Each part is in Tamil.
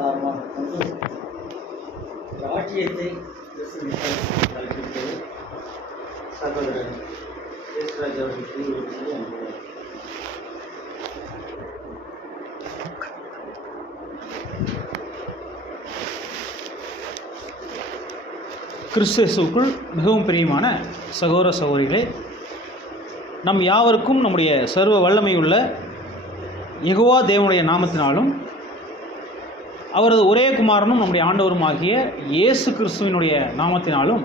ஆதாரமாக கொண்டு ராஜ்யத்தை அழைப்பிப்பது சகோதரர் தேசராஜ் அவர்களுக்கு சொல்லி அனுப்புகிறார். கிறிஸ்துவுக்குள் மிகவும் பிரியமான சகோதர சகோதரிகளே, நம் யாவருக்கும் நம்முடைய சர்வ வல்லமையுள்ள யெகோவா தேவனுடைய நாமத்தினாலும் அவரது ஒரே குமாரனும் நம்முடைய ஆண்டவருமாகிய இயேசு கிறிஸ்துவினுடைய நாமத்தினாலும்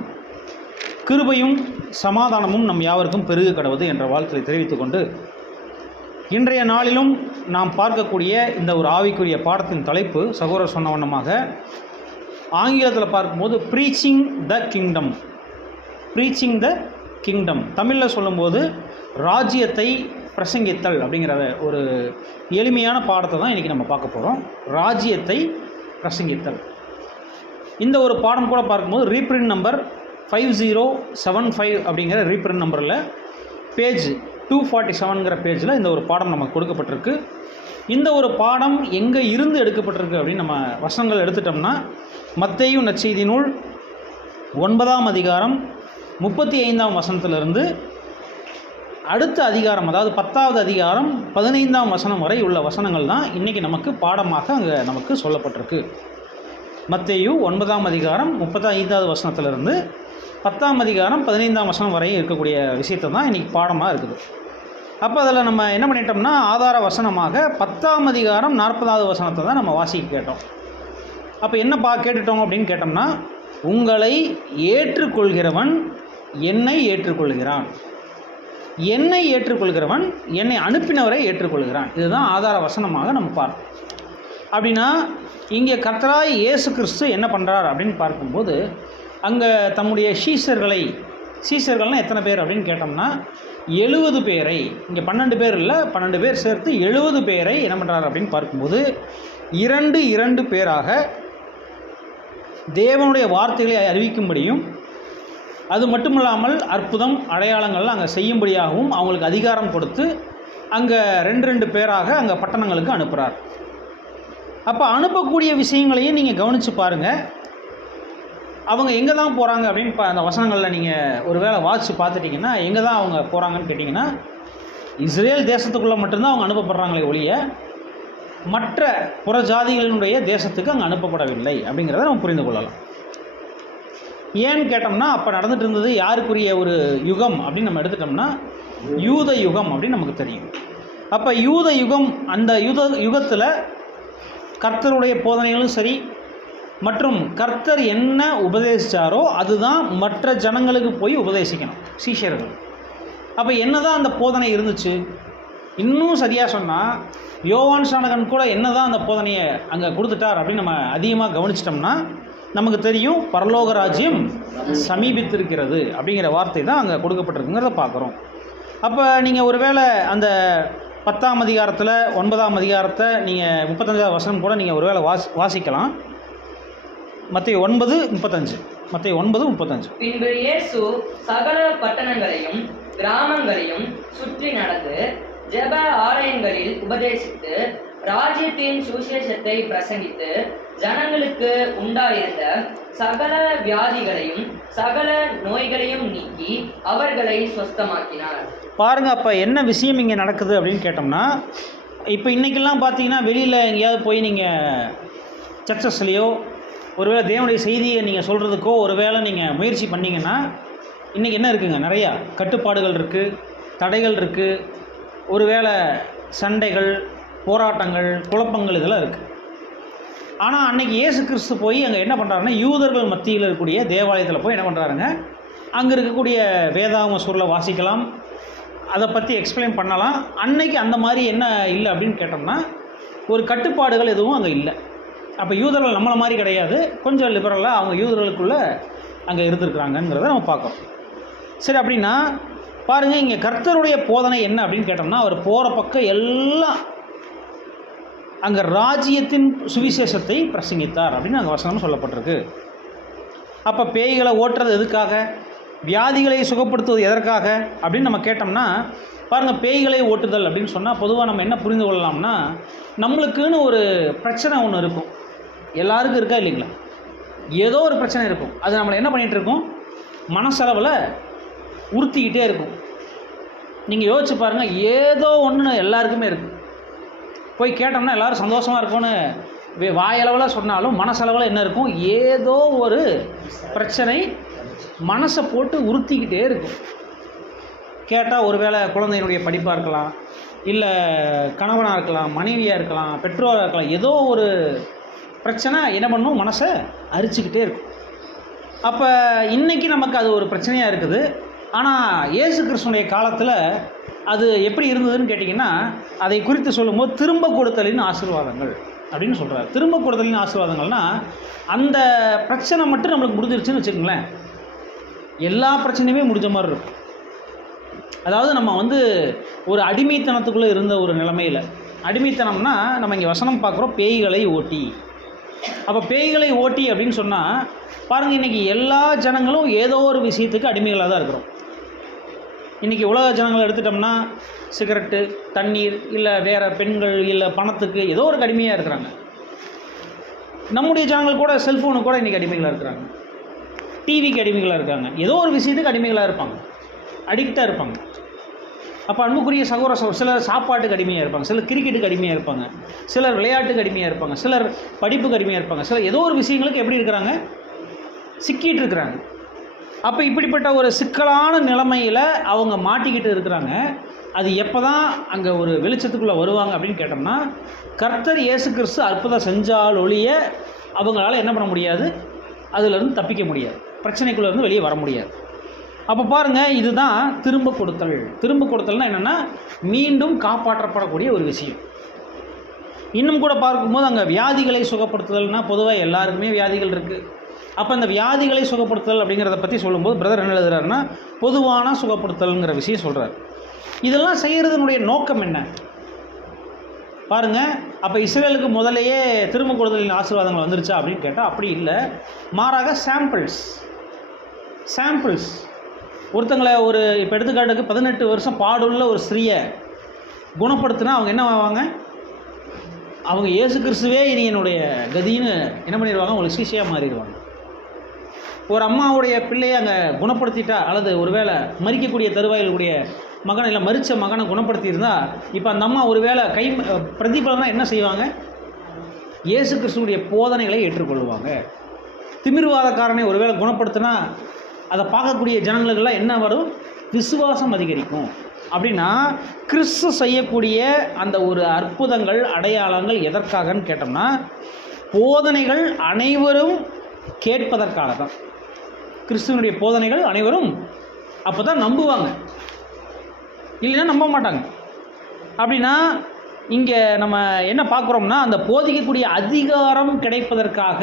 கிருபையும் சமாதானமும் நம் யாவருக்கும் பெருக கடவுது என்ற வாழ்த்தை தெரிவித்துக் கொண்டு, இன்றைய நாளிலும் நாம் பார்க்கக்கூடிய இந்த ஒரு ஆவிக்குரிய பாடத்தின் தலைப்பு சகோதரர் சொன்ன வண்ணமாக ஆங்கிலத்தில் பார்க்கும்போது preaching the kingdom. Preaching the kingdom தமிழில் சொல்லும்போது ராஜ்யத்தை பிரசங்கித்தல் அப்படிங்கிற ஒரு எளிமையான பாடத்தை தான் இன்றைக்கி நம்ம பார்க்க போகிறோம். ராஜ்யத்தை பிரசங்கித்தல். இந்த ஒரு பாடம் கூட பார்க்கும்போது ரீப்ரிண்ட் நம்பர் 5075 அப்படிங்கிற ரீப்ரிண்ட் நம்பரில் பேஜ் 247ங்கிற பேஜில் இந்த ஒரு பாடம் நமக்கு கொடுக்கப்பட்டிருக்கு. இந்த ஒரு பாடம் எங்கே இருந்து எடுக்கப்பட்டிருக்கு அப்படின்னு நம்ம வசனங்கள் எடுத்துட்டோம்னா, மத்தேயு நற்செய்தி நூல் 9ஆம் அதிகாரம் 35ஆம் வசனத்திலிருந்து அடுத்த அதிகாரம், அதாவது 10வது அதிகாரம் 15ஆம் வசனம் வரை உள்ள வசனங்கள் தான் இன்றைக்கி நமக்கு பாடமாக அங்கே நமக்கு சொல்லப்பட்டிருக்கு. மத்தேயு 9ஆம் அதிகாரம் 35வது வசனத்திலிருந்து 10ஆம் அதிகாரம் 15ஆம் வசனம் வரை இருக்கக்கூடிய விஷயத்தை தான் இன்றைக்கி பாடமாக இருக்குது. அப்போ அதில் நம்ம என்ன பண்ணிட்டோம்னா, ஆதார வசனமாக 10ஆம் அதிகாரம் 40வது வசனத்தை தான் நம்ம வாசிக்க கேட்டோம். அப்போ என்ன கேட்டுட்டோம் அப்படின்னு கேட்டோம்னா, உங்களை ஏற்றுக்கொள்கிறவன் என்னை ஏற்றுக்கொள்கிறான், என்னை ஏற்றுக்கொள்கிறவன் என்னை அனுப்பினவரை ஏற்றுக்கொள்கிறான். இதுதான் ஆதார வசனமாக நம்ம பார்ப்போம். அப்படின்னா இங்கே கர்த்தராய் இயேசு கிறிஸ்து என்ன பண்ணுறார் அப்படின்னு பார்க்கும்போது, அங்கே தம்முடைய சீஷர்கள்னால் எத்தனை பேர் அப்படின்னு கேட்டோம்னா 70 பேரை, இங்கே 12 பேர் இல்லை, 12 பேர் சேர்த்து 70 பேரை என்ன பண்ணுறாரு அப்படின்னு பார்க்கும்போது 2 பேராக தேவனுடைய வார்த்தைகளை அறிவிக்கும்படியும், அது மட்டுமில்லாமல் அற்புதம் அடையாளங்கள்லாம் அங்கே செய்யும்படியாகவும் அவங்களுக்கு அதிகாரம் கொடுத்து அங்கே 2 பேராக அங்கே பட்டணங்களுக்கு அனுப்புகிறார். அப்போ அனுப்பக்கூடிய விஷயங்களையும் நீங்கள் கவனித்து பாருங்கள். அவங்க எங்கே தான் போகிறாங்க அப்படின்னு அந்த வசனங்களில் நீங்கள் ஒரு வேளை வாட்சி பார்த்துட்டிங்கன்னா, எங்கே தான் அவங்க போகிறாங்கன்னு கேட்டிங்கன்னா, இஸ்ரேல் தேசத்துக்குள்ளே மட்டும்தான் அவங்க அனுப்பப்படுறாங்களே ஒழிய மற்ற புற ஜாதிகளினுடைய தேசத்துக்கு அங்கே அனுப்பப்படவில்லை அப்படிங்கிறத நம்ம புரிந்து கொள்ளலாம். ஏன்னு கேட்டோம்னா, அப்போ நடந்துட்டு இருந்தது யாருக்குரிய ஒரு யுகம் அப்படின்னு நம்ம எடுத்துட்டோம்னா யூத யுகம் அப்படின்னு நமக்கு தெரியும். அப்போ யூத யுகம், அந்த யுகத்தில் கர்த்தருடைய போதனைகளும் சரி மற்றும் கர்த்தர் என்ன உபதேசித்தாரோ அதுதான் மற்ற ஜனங்களுக்கு போய் உபதேசிக்கணும் சீஷர்கள். அப்போ என்ன தான் அந்த போதனை இருந்துச்சு? இன்னும் சரியாக சொன்னால் யோவான் ஸ்நானகன் கூட என்ன தான் அந்த போதனையை அங்கே கொடுத்துட்டார் அப்படின்னு நம்ம அதிகமாக கவனிச்சிட்டோம்னா நமக்கு தெரியும், பரலோக ராஜ்யம் சமீபித்திருக்கிறது அப்படிங்கிற வார்த்தை தான் அங்கே கொடுக்கப்பட்டிருக்குங்கிறத பார்க்குறோம். அப்போ நீங்கள் ஒருவேளை அந்த 10ஆம் அதிகாரத்தில் 9ஆம் அதிகாரத்தை நீங்கள் 35வது வசனம் கூட நீங்கள் ஒருவேளை வாசிக்கலாம். மத்தேயு 9:35. பின்பு இயேசு சகல பட்டணங்களையும் கிராமங்களையும் சுற்றி நடந்து ஜெப ஆலயங்களில் உபதேசித்து ராஜ்யத்தின் சுவிசேஷத்தை பிரசங்கித்து ஜனங்களுக்கு உண்டாயிருந்த சகல வியாதிகளையும் சகல நோய்களையும் நீக்கி அவர்களை சுஸ்தமாக்கினார். பாருங்க, அப்போ என்ன விஷயம் இங்கே நடக்குது அப்படின்னு கேட்டோம்னா, இப்போ இன்றைக்கெல்லாம் பார்த்தீங்கன்னா வெளியில் எங்கேயாவது போய் நீங்கள் சர்ச்சஸ்லேயோ ஒருவேளை தேவனுடைய செய்தியை நீங்கள் சொல்கிறதுக்கோ ஒருவேளை நீங்கள் முயற்சி பண்ணிங்கன்னா இன்றைக்கி என்ன இருக்குங்க, நிறையா கட்டுப்பாடுகள் இருக்குது, தடைகள் இருக்குது, ஒருவேளை சண்டைகள், போராட்டங்கள், குழப்பங்கள் இதெல்லாம் இருக்குது. ஆனால் அன்றைக்கி இயேசு கிறிஸ்து போய் அங்கே என்ன பண்ணுறாருன்னா, யூதர்கள் மத்தியில் இருக்கக்கூடிய தேவாலயத்தில் போய் என்ன பண்ணுறாருங்க, அங்கே இருக்கக்கூடிய வேதாகம சூழலை வாசிக்கலாம், அதை பற்றி எக்ஸ்பிளைன் பண்ணலாம். அன்னைக்கு அந்த மாதிரி என்ன இல்லை அப்படின்னு கேட்டோம்னா ஒரு கட்டுப்பாடுகள் எதுவும் அங்கே இல்லை. அப்போ யூதர்கள் நம்மளை மாதிரி கிடையாது, கொஞ்சம் லிபரலாக அவங்க யூதர்களுக்குள்ளே அங்கே இருந்திருக்கிறாங்கங்கிறத நம்ம பார்க்குறோம். சரி, அப்படின்னா பாருங்கள், இங்கே கர்த்தருடைய போதனை என்ன அப்படின்னு கேட்டோம்னா, அவர் போகிற பக்கம் எல்லாம் அங்கே ராஜ்யத்தின் சுவிசேஷத்தை பிரசங்கித்தார் அப்படின்னு அங்கே வசனம் சொல்லப்பட்டிருக்கு. அப்போ பேய்களை ஓட்டுறது எதுக்காக, வியாதிகளை சுகப்படுத்துவது எதற்காக அப்படின்னு நம்ம கேட்டோம்னா, பாருங்கள், பேய்களை ஓட்டுதல் அப்படின்னு சொன்னால் பொதுவாக நம்ம என்ன புரிந்து கொள்ளலாம்னா, நம்மளுக்குன்னு ஒரு பிரச்சனை ஒன்று இருக்கும். எல்லாருக்கும் இருக்கா இல்லைங்களா? ஏதோ ஒரு பிரச்சனை இருக்கும். அது நம்மளை என்ன பண்ணிகிட்டு இருக்கோம்? மனசளவில் உறுத்திக்கிட்டே இருக்கும். நீங்கள் யோசிச்சு பாருங்கள், ஏதோ ஒன்று எல்லாருக்குமே இருக்குது. போய் கேட்டோம்னா எல்லோரும் சந்தோஷமாக இருக்கும்னு வாயளவில் சொன்னாலும் மனசளவில் என்ன இருக்கும்? ஏதோ ஒரு பிரச்சனை மனசை போட்டு உறுத்திக்கிட்டே இருக்கும். கேட்டால் ஒருவேளை குழந்தையினுடைய படிப்பாக இருக்கலாம், இல்லை கணவனாக இருக்கலாம், மனைவியாக இருக்கலாம், பெற்றோராக இருக்கலாம். ஏதோ ஒரு பிரச்சனை என்ன பண்ணும்? மனசை அரிச்சுக்கிட்டே இருக்கும். அப்போ இன்றைக்கி நமக்கு அது ஒரு பிரச்சனையாக இருக்குது. ஆனால் இயேசு கிறிஸ்துனுடைய காலத்தில் அது எப்படி இருந்ததுன்னு கேட்டிங்கன்னா, அதை குறித்து சொல்லும்போது திரும்ப கொடுத்தலின் ஆசீர்வாதங்கள் அப்படின்னு சொல்கிறார். திரும்ப கொடுத்தலின் ஆசீர்வாதங்கள்னால் அந்த பிரச்சனை மட்டும் நம்மளுக்கு முடிஞ்சிருச்சுன்னு வச்சுக்கோங்களேன், எல்லா பிரச்சனையுமே முடிஞ்ச மாதிரி இருக்கும். அதாவது நம்ம ஒரு அடிமைத்தனத்துக்குள்ளே இருந்த ஒரு நிலைமையில், அடிமைத்தனம்னா நம்ம இங்கே வசனம் பார்க்குறோம், பேய்களை ஓட்டி. அப்போ பேய்களை ஓட்டி அப்படின்னு சொன்னால் பாருங்கள், இன்றைக்கி எல்லா ஜனங்களும் ஏதோ ஒரு விஷயத்துக்கு அடிமைகளாக தான் இருக்கிறோம். இன்றைக்கி உலக ஜனங்களை எடுத்துட்டோம்னா சிகரெட்டு, தண்ணீர், இல்லை வேறு பெண்கள், இல்லை பணத்துக்கு ஏதோ ஒரு அடிமையாக இருக்கிறாங்க. நம்முடைய ஜனங்கள் கூட செல்ஃபோனுக்கு கூட இன்றைக்கி அடிமைகளாக இருக்கிறாங்க, டிவிக்கு அடிமைகளாக இருக்காங்க, ஏதோ ஒரு விஷயத்துக்கு அடிமைகளாக இருப்பாங்க, அடிக்டாக இருப்பாங்க. அப்போ அன்புக்குரிய சகோதர சிலர் சாப்பாட்டுக்கு அடிமையாக இருப்பாங்க, சிலர் கிரிக்கெட்டுக்கு அடிமையாக இருப்பாங்க, சிலர் விளையாட்டுக்கு அடிமையாக இருப்பாங்க, சிலர் படிப்புக்கு அடிமையாக இருப்பாங்க, சிலர் ஏதோ ஒரு விஷயங்களுக்கு எப்படி இருக்கிறாங்க? சிக்கிட்டு இருக்கிறாங்க. அப்போ இப்படிப்பட்ட ஒரு சிக்கலான நிலைமையில் அவங்க மாட்டிக்கிட்டு இருக்கிறாங்க. அது எப்போ தான் அங்கே ஒரு வெளிச்சத்துக்குள்ளே வருவாங்க அப்படின்னு கேட்டோம்னா, கர்த்தர் இயேசு கிறிஸ்து அற்புதம் செஞ்சால் ஒழிய அவங்களால என்ன பண்ண முடியாது? அதிலிருந்து தப்பிக்க முடியாது, பிரச்சனைக்குள்ளேருந்து வெளியே வர முடியாது. அப்போ பாருங்கள், இதுதான் திரும்ப கொடுத்தல். திரும்ப கொடுத்தல்னா என்னென்னா, மீண்டும் காப்பாற்றப்படக்கூடிய ஒரு விஷயம். இன்னும் கூட பார்க்கும்போது அங்கே வியாதிகளை சுகப்படுத்துதல்னா, பொதுவாக எல்லாருக்குமே வியாதிகள் இருக்குது. அப்போ அந்த வியாதிகளை சுகப்படுத்தல் அப்படிங்கிறத பற்றி சொல்லும்போது பிரதர் என்ன எழுதுறாருன்னா, பொதுவான சுகப்படுத்தல்ங்கிற விஷயம் சொல்கிறார். இதெல்லாம் செய்கிறதுனுடைய நோக்கம் என்ன பாருங்கள். அப்போ இஸ்ரேலுக்கு முதலையே திரும்ப கொடுத்தலின் ஆசீர்வாதங்கள் வந்துருச்சா அப்படின்னு கேட்டால் அப்படி இல்லை. மாறாக சாம்பிள்ஸ் ஒருத்தங்களை ஒரு இப்போ எடுத்துக்காட்டுக்கு 18 வருஷம் பாடுள்ள ஒரு ஸ்திரீயை குணப்படுத்தினா அவங்க என்ன ஆவாங்க? அவங்க இயேசு கிறிஸ்துவே இனி என்னுடைய கதின்னு என்ன பண்ணிடுவாங்க? அவங்களுக்கு சீசையாக மாறிடுவாங்க. ஒரு அம்மாவுடைய பிள்ளையை அங்கே குணப்படுத்திட்டா, அல்லது ஒருவேளை மறிக்கக்கூடிய தருவாயில் கூடிய மகனை, இல்லை மறித்த மகனை குணப்படுத்தியிருந்தா, இப்போ அந்த அம்மா ஒருவேளை பிரதிபலனா என்ன செய்வாங்க? இயேசு கிறிஸ்துவுடைய போதனைகளை ஏற்றுக்கொள்வாங்க. திமிர்வாதக்காரனை ஒருவேளை குணப்படுத்தினா அதை பார்க்கக்கூடிய ஜனங்களுக்கெல்லாம் என்ன வரும்? விசுவாசம் அதிகரிக்கும். அப்படின்னா கிறிஸ்து செய்யக்கூடிய அந்த ஒரு அற்புதங்கள், அடையாளங்கள் எதற்காகன்னு கேட்டோம்னா, போதனைகள் அனைவரும் கேட்பதற்காக தான். கிறிஸ்துவனுடைய போதனைகள் அனைவரும் அப்போ தான் நம்புவாங்க, இல்லைன்னா நம்ப மாட்டாங்க. அப்படின்னா இங்கே நம்ம என்ன பார்க்குறோம்னா, அந்த போதிக்கக்கூடிய அதிகாரம் கிடைப்பதற்காக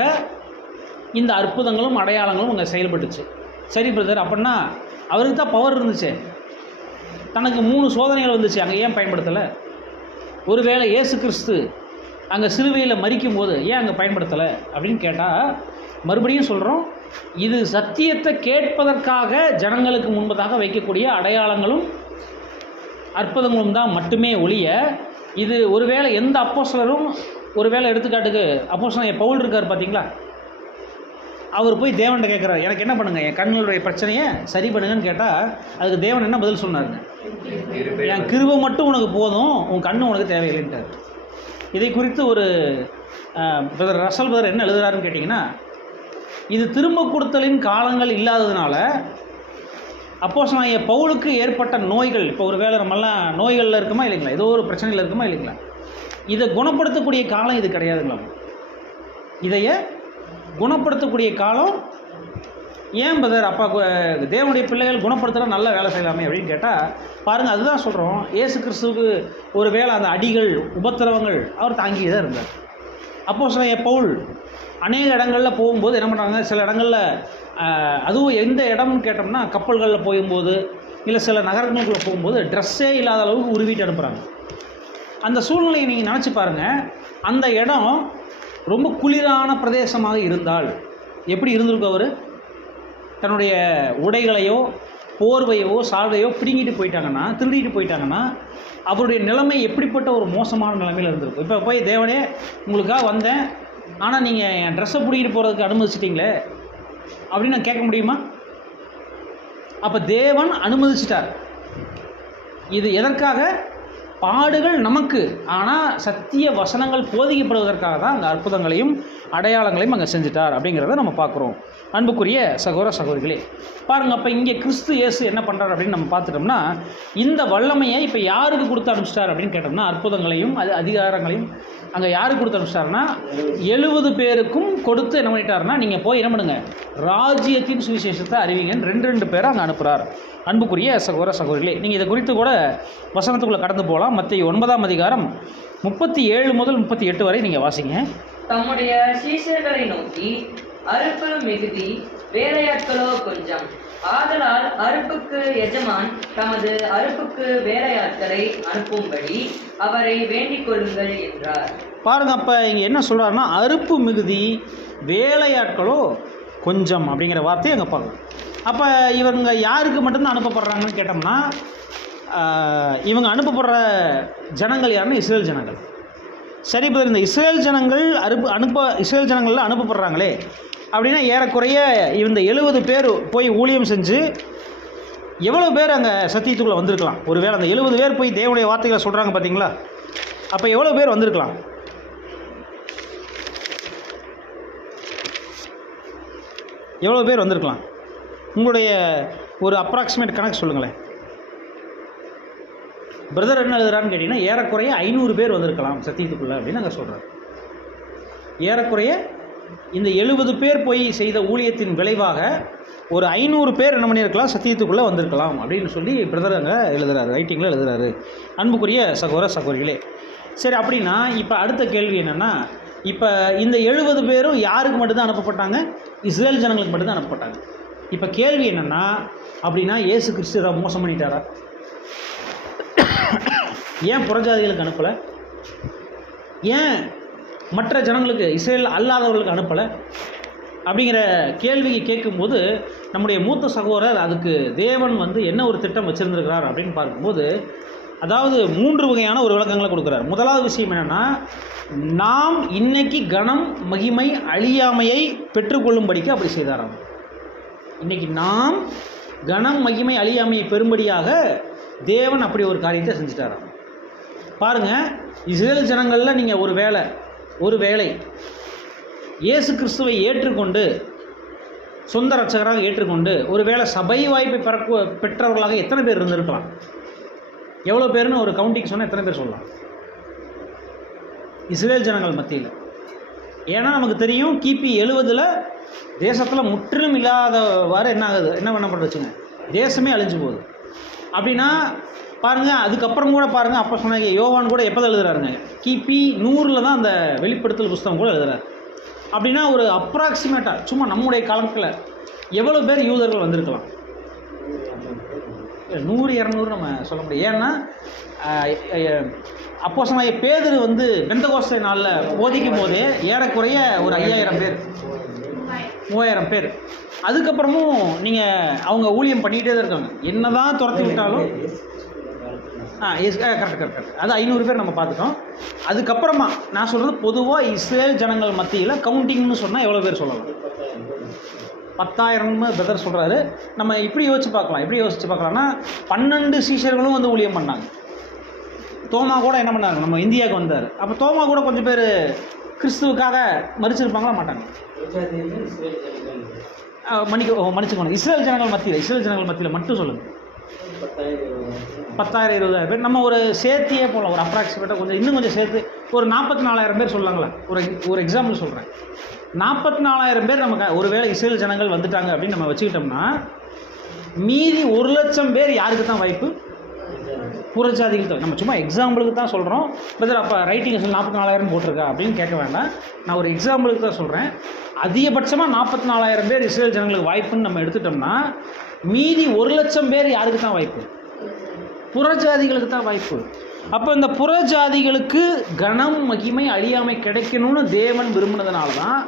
இந்த அற்புதங்களும் அடையாளங்களும் அங்கே செயல்பட்டுச்சு. சரி பிரதர், அப்படின்னா அவருக்கு தான் பவர் இருந்துச்சு, தனக்கு 3 சோதனைகள் வந்துச்சு, அங்கே ஏன் பயன்படுத்தலை? ஒருவேளை இயேசு கிறிஸ்து அங்கே சிலுவையில் மரிக்கும் போது ஏன் அங்கே பயன்படுத்தலை அப்படின்னு கேட்டால், மறுபடியும் சொல்கிறோம், இது சத்தியத்தை கேட்பதற்காக ஜனங்களுக்கு முன்பதாக வைக்கக்கூடிய அடையாளங்களும் அற்புதங்களும் தான் மட்டுமே ஒழிய, இது ஒருவேளை எந்த அப்போஸ்தலரும், ஒருவேளை எடுத்துக்காட்டுக்கு அப்போஸ்தலன் பவுல் இருக்கார் பார்த்தீங்களா, அவர் போய் தேவன்கிட்ட கேட்குறாரு, எனக்கு என்ன பண்ணுங்கள், என் கண்களுடைய பிரச்சனையை சரி பண்ணுங்கன்னு கேட்டால் அதுக்கு தேவன் என்ன பதில் சொன்னாருங்க? என் கிருபை மட்டும் உனக்கு போதும், உன் கண்ணு உனக்கு தேவையில்லைன்ட்டார். இதை குறித்து ஒரு பிரதர் ரசல் பிரதர் என்ன எழுதுறாருன்னு கேட்டிங்கன்னா, இது திரும்ப கொடுத்தலின் காலங்கள் இல்லாததுனால அப்போஸ்தலனாகிய பவுலுக்கு ஏற்பட்ட நோய்கள், இப்போ ஒரு வேளை நம்மெல்லாம் நோய்களில் இருக்குமா இல்லைங்களா, ஏதோ ஒரு பிரச்சனையில் இருக்குமா இல்லைங்களா, இதை குணப்படுத்தக்கூடிய காலம் இது கிடையாதுங்களா? இதையே குணப்படுத்தக்கூடிய காலம் ஏன் பிரதர்? அப்பா தேவனுடைய பிள்ளைகள் குணப்படுத்துகிற நல்ல வேலை செய்யலாமே அப்படின்னு கேட்டால் பாருங்கள், அதுதான் சொல்கிறோம். இயேசு கிறிஸ்துவுக்கு ஒரு வேளை அந்த அடிகள், உபத்திரவங்கள் அவர் தாங்கி தான் இருந்தார். அப்போஸ்தலனாகிய பவுல் அநேக இடங்களில் போகும்போது என்ன பண்ணுறாங்க, சில இடங்களில், அதுவும் எந்த இடம்னு கேட்டோம்னா கப்பல்களில் போகும்போது, இல்லை சில நகரங்களுக்குள்ளே போகும்போது ட்ரெஸ்ஸே இல்லாத அளவுக்கு உருவிட்டு அனுப்புகிறாங்க. அந்த சூழ்நிலையை நீங்கள் நினச்சி பாருங்கள். அந்த இடம் ரொம்ப குளிரான பிரதேசமாக இருந்தால் எப்படி இருந்திருக்கும்? அவர் தன்னுடைய உடைகளையோ போர்வையோ சால்வையோ பிடுங்கிட்டு போயிட்டாங்கன்னா, திருடிட்டு போயிட்டாங்கன்னா அவருடைய நிலைமை எப்படிப்பட்ட ஒரு மோசமான நிலைமையில் இருந்திருக்கும். இப்போ போய் தேவனே உங்களுக்காக வந்தேன், ஆனால் நீங்கள் என் ட்ரெஸ்ஸை பிடிக்கிட்டு போகிறதுக்கு அனுமதிச்சிட்டிங்களே அப்படின்னு நான் கேட்க முடியுமா? அப்போ தேவன் அனுமதிச்சிட்டார். இது எதற்காக? பாடுகள் நமக்கு, ஆனால் சத்திய வசனங்கள் போதிக்கப்படுவதற்காக தான் அந்த அற்புதங்களையும் அடையாளங்களையும் அங்கே செஞ்சுட்டார் அப்படிங்கிறத நம்ம பார்க்குறோம். அன்புக்குரிய சகோதர சகோதரிகளே, பாருங்கள், அப்போ இங்கே கிறிஸ்து இயேசு என்ன பண்ணுறார் அப்படின்னு நம்ம பார்த்துட்டோம்னா, இந்த வல்லமையை இப்போ யாருக்கு கொடுத்து அனுப்பிச்சிட்டார் அப்படின்னு கேட்டோம்னா, அற்புதங்களையும் அதிகாரங்களையும் அங்கே யாருக்கு கொடுத்து அனுப்பிச்சிட்டாருன்னா 70 பேருக்கும் கொடுத்து என்ன பண்ணிட்டாருன்னா, நீங்கள் போய் என்ன பண்ணுங்க, ராஜ்யத்தின் சுவிசேஷத்தை அறிவிங்கன்னு 2 பேரை அங்கே அனுப்புகிறார். அன்புக்குரிய சகோதர சகோதரிகளே, நீங்கள் இதை குறித்து கூட வசனத்துக்குள்ளே கடந்து போகலாம். மத்தேயு 9ஆம் அதிகாரம் 37 முதல் 38 வரை நீங்கள் வாசிங்க. தம்முடைய சீஷர்களை நோக்கி, அறுப்பு மிகுதி, வேலையாட்களோ கொஞ்சம். ஆதலால் அறுப்புக்கு எஜமான் தமது அறுப்புக்கு வேலையாட்களை அனுப்பும்படி அவரை வேண்டிக் கொள்ளுங்கள் என்றார். பாருங்க, அப்போ இங்கே என்ன சொல்கிறாருன்னா, அறுப்பு மிகுதி, வேலையாட்களோ கொஞ்சம் அப்படிங்கிற வார்த்தையை அங்கே பார்க்கணும். அப்போ இவங்க யாருக்கு மட்டும்தான் அனுப்பப்படுறாங்கன்னு கேட்டோம்னா, இவங்க அனுப்பப்படுற ஜனங்கள் யாருன்னா இஸ்ரேல் ஜனங்கள். சரி, இப்போ இந்த இஸ்ரேல் ஜனங்கள் இஸ்ரேல் ஜனங்களில் அனுப்பப்படுறாங்களே அப்படின்னா, ஏறக்குறைய இந்த 70 பேர் போய் ஊழியம் செஞ்சு எவ்வளோ பேர் அங்கே சத்தியத்துக்குள்ளே வந்திருக்கலாம்? ஒருவேளை அந்த 70 பேர் போய் தேவனுடைய வார்த்தைகளை சொல்கிறாங்க பார்த்தீங்களா, அப்போ எவ்வளோ பேர் வந்திருக்கலாம்? எவ்வளோ பேர் வந்திருக்கலாம்? உங்களுடைய ஒரு அப்ராக்சிமேட் கணக்கு சொல்லுங்களேன். பிரதர் என்ன எழுதுறான்னு கேட்டிங்கன்னா, ஏறக்குறைய 500 பேர் வந்திருக்கலாம் சத்தியத்துக்குள்ளே அப்படின்னு நாங்கள் சொல்கிறோம். ஏறக்குறைய இந்த 70 பேர் போய் செய்த ஊழியத்தின் விளைவாக ஒரு 500 பேர் என்ன பண்ணியிருக்கலாம், சத்தியத்துக்குள்ளே வந்திருக்கலாம் அப்படின்னு சொல்லி பிரதர் அங்கே எழுதுறாரு, ரைட்டிங்கில் எழுதுறாரு. அன்புக்குரிய சகோதர சகோதரிகளே, சரி, அப்படின்னா இப்போ அடுத்த கேள்வி என்னென்னா, இப்போ இந்த 70 பேரும் யாருக்கு மட்டும்தான் அனுப்பப்பட்டாங்க? இஸ்ரேல் ஜனங்களுக்கு மட்டும்தான் அனுப்பப்பட்டாங்க. இப்போ கேள்வி என்னென்னா, அப்படின்னா இயேசு கிறிஸ்து ஏதாவது மோசம் பண்ணிட்டாரா? ஏன் புறஜாதிகளுக்கு அனுப்பலை? ஏன் மற்ற ஜனங்களுக்கு, இஸ்ரேல் அல்லாதவர்களுக்கு அனுப்பலை அப்படிங்கிற கேள்வியை கேட்கும்போது, நம்முடைய மூத்த சகோதரர் அதுக்கு தேவன் என்ன ஒரு திட்டம் வச்சுருந்துருக்கிறார் அப்படின்னு பார்க்கும்போது, அதாவது 3 வகையான ஒரு விளக்கங்களை கொடுக்குறார். முதலாவது விஷயம் என்னென்னா, நாம் இன்னைக்கு கனம் மகிமை அழியாமையை பெற்றுக்கொள்ளும்படிக்கு அப்படி செய்தாராம். இன்றைக்கி நாம் கனம் மகிமை அழியாமையை பெறும்படியாக தேவன் அப்படி ஒரு காரியத்தை செஞ்சுட்டாராம். பாருங்கள், இஸ்ரேல் ஜனங்களில் நீங்கள் ஒரு வேளை இயேசு கிறிஸ்துவை ஏற்றுக்கொண்டு சொந்த ரட்சகராக ஏற்றுக்கொண்டு ஒருவேளை சபை வாய்ப்பை பெற்றவர்களாக எத்தனை பேர் இருந்திருக்கலாம்? எவ்வளோ பேர்னு ஒரு கவுண்டிங் சொன்னால் எத்தனை பேர் சொல்லலாம்? இஸ்ரேல் ஜனங்கள் மத்தியில். ஏன்னா நமக்கு தெரியும், கிபி 70 தேசத்தில் முற்றிலும் இல்லாதவாறு என்ன பண்ணப்படுச்சுங்க, தேசமே அழிஞ்சு போகுது. அப்படின்னா பாருங்கள், அதுக்கப்புறம் கூட பாருங்கள், அப்போ சொன்ன யோவான் கூட எப்போ எழுதுறாருங்க, கிபி 100 தான் அந்த வெளிப்படுத்தல் புஸ்தகம் கூட எழுதுறாரு. அப்படின்னா ஒரு அப்ராக்சிமேட்டாக சும்மா நம்முடைய காலத்தில் எவ்வளோ பேர் யூதர்கள் வந்திருக்கலாம்? 100-200 நம்ம சொல்ல முடியும். ஏன்னா அப்போ சொன்ன பேதுரு பெந்தகோஸ்தே நாளில் போதிக்கும் போதே ஏறக்குறைய ஒரு 5000 பேர் 3000 பேர். அதுக்கப்புறமும் நீங்கள் அவங்க ஊழியம் பண்ணிகிட்டே தான் இருக்காங்க. என்ன தான் துரத்தி விட்டாலும் கரெக்ட் அது 500 பேர் நம்ம பார்த்துட்டோம். அதுக்கப்புறமா நான் சொல்கிறது பொதுவாக இஸ்ரேல் ஜனங்கள் மத்தியில் கவுண்டிங்னு சொன்னால் எவ்வளோ பேர் சொல்லலாம்? 10,000 பிரதர் சொல்கிறாரு. நம்ம இப்படி யோசிச்சு பார்க்கலாம்னா 12 சீஷர்களும் ஊழியம் பண்ணாங்க. தோமா கூட என்ன பண்ணாங்க, நம்ம இந்தியாவுக்கு வந்தார். அப்போ தோமா கூட கொஞ்சம் பேர் கிறிஸ்துவுக்காக மறிச்சிருப்பாங்களா? மாட்டாங்க. மன்னிச்சுக்கணும், இஸ்ரேல் ஜனங்கள் மத்தியில் மட்டும் சொல்லுங்கள். 10,000-20,000 பேர். நம்ம ஒரு சேர்த்தியே போகலாம், ஒரு அப்ராக்சிமேட்டாக இன்னும் கொஞ்சம் சேர்த்து ஒரு 44,000 பேர் சொல்லலாங்களா? ஒரு எக்ஸாம்பிள் சொல்கிறேன். 44,000 பேர் நமக்கு ஒருவேளை இஸ்ரேல் ஜனங்கள் வந்துட்டாங்க அப்படின்னு நம்ம வச்சுக்கிட்டோம்னா, மீதி 1,00,000 பேர் யாருக்கு தான் வாய்ப்பு? புறஜாதிகள் தான். நம்ம சும்மா எக்ஸாம்பிளுக்கு தான் சொல்கிறோம். பட் அப்போ ரைட்டிங் 44,000 போட்டிருக்கா அப்படின்னு கேட்க வேண்டாம். நான் ஒரு எக்ஸாம்பிளுக்கு தான் சொல்கிறேன். அதிகபட்சமாக 44,000 பேர் இஸ்ரேல் ஜனங்களுக்கு வாய்ப்புன்னு நம்ம எடுத்துட்டோம்னா, மீதி 1,00,000 பேர் யாருக்கு தான் வாய்ப்பு? புறஜாதிகளுக்கு தான் வாய்ப்பு. அப்போ இந்த புறஜாதிகளுக்கு கனம் மகிமை அழியாமை கிடைக்கணும்னு தேவன் விரும்பினதுனால தான்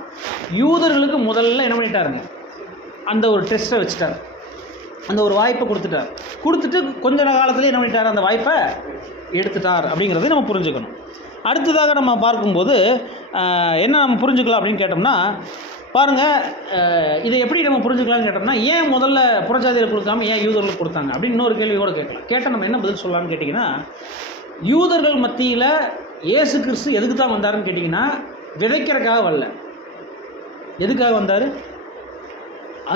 யூதர்களுக்கு முதல்ல என்ன பண்ணிட்டாருங்க, அந்த ஒரு டெஸ்ட்டை வச்சுட்டார், அந்த ஒரு வாய்ப்பை கொடுத்துட்டு கொஞ்ச காலத்துலேயே என்ன பண்ணிட்டார், அந்த வாய்ப்பை எடுத்துட்டார் அப்படிங்கிறத நம்ம புரிஞ்சுக்கணும். அடுத்ததாக நம்ம பார்க்கும்போது என்ன நம்ம புரிஞ்சுக்கலாம் அப்படின்னு கேட்டோம்னா, பாருங்கள், இதை எப்படி நம்ம புரிஞ்சுக்கலாம்னு கேட்டோம்னா, ஏன் முதல்ல புறஜாதியில் கொடுக்காம ஏன் யூதர்களுக்கு கொடுத்தாங்க அப்படின்னு இன்னொரு கேள்வியோடு கேட்கலாம். கேட்டால் நம்ம என்ன பதில் சொல்லலாம்னு கேட்டிங்கன்னா, யூதர்கள் மத்தியில் இயேசு கிறிஸ்து எதுக்கு தான் வந்தாருன்னு கேட்டிங்கன்னா, விதைக்கிறதுக்காக வரல. எதுக்காக வந்தார்?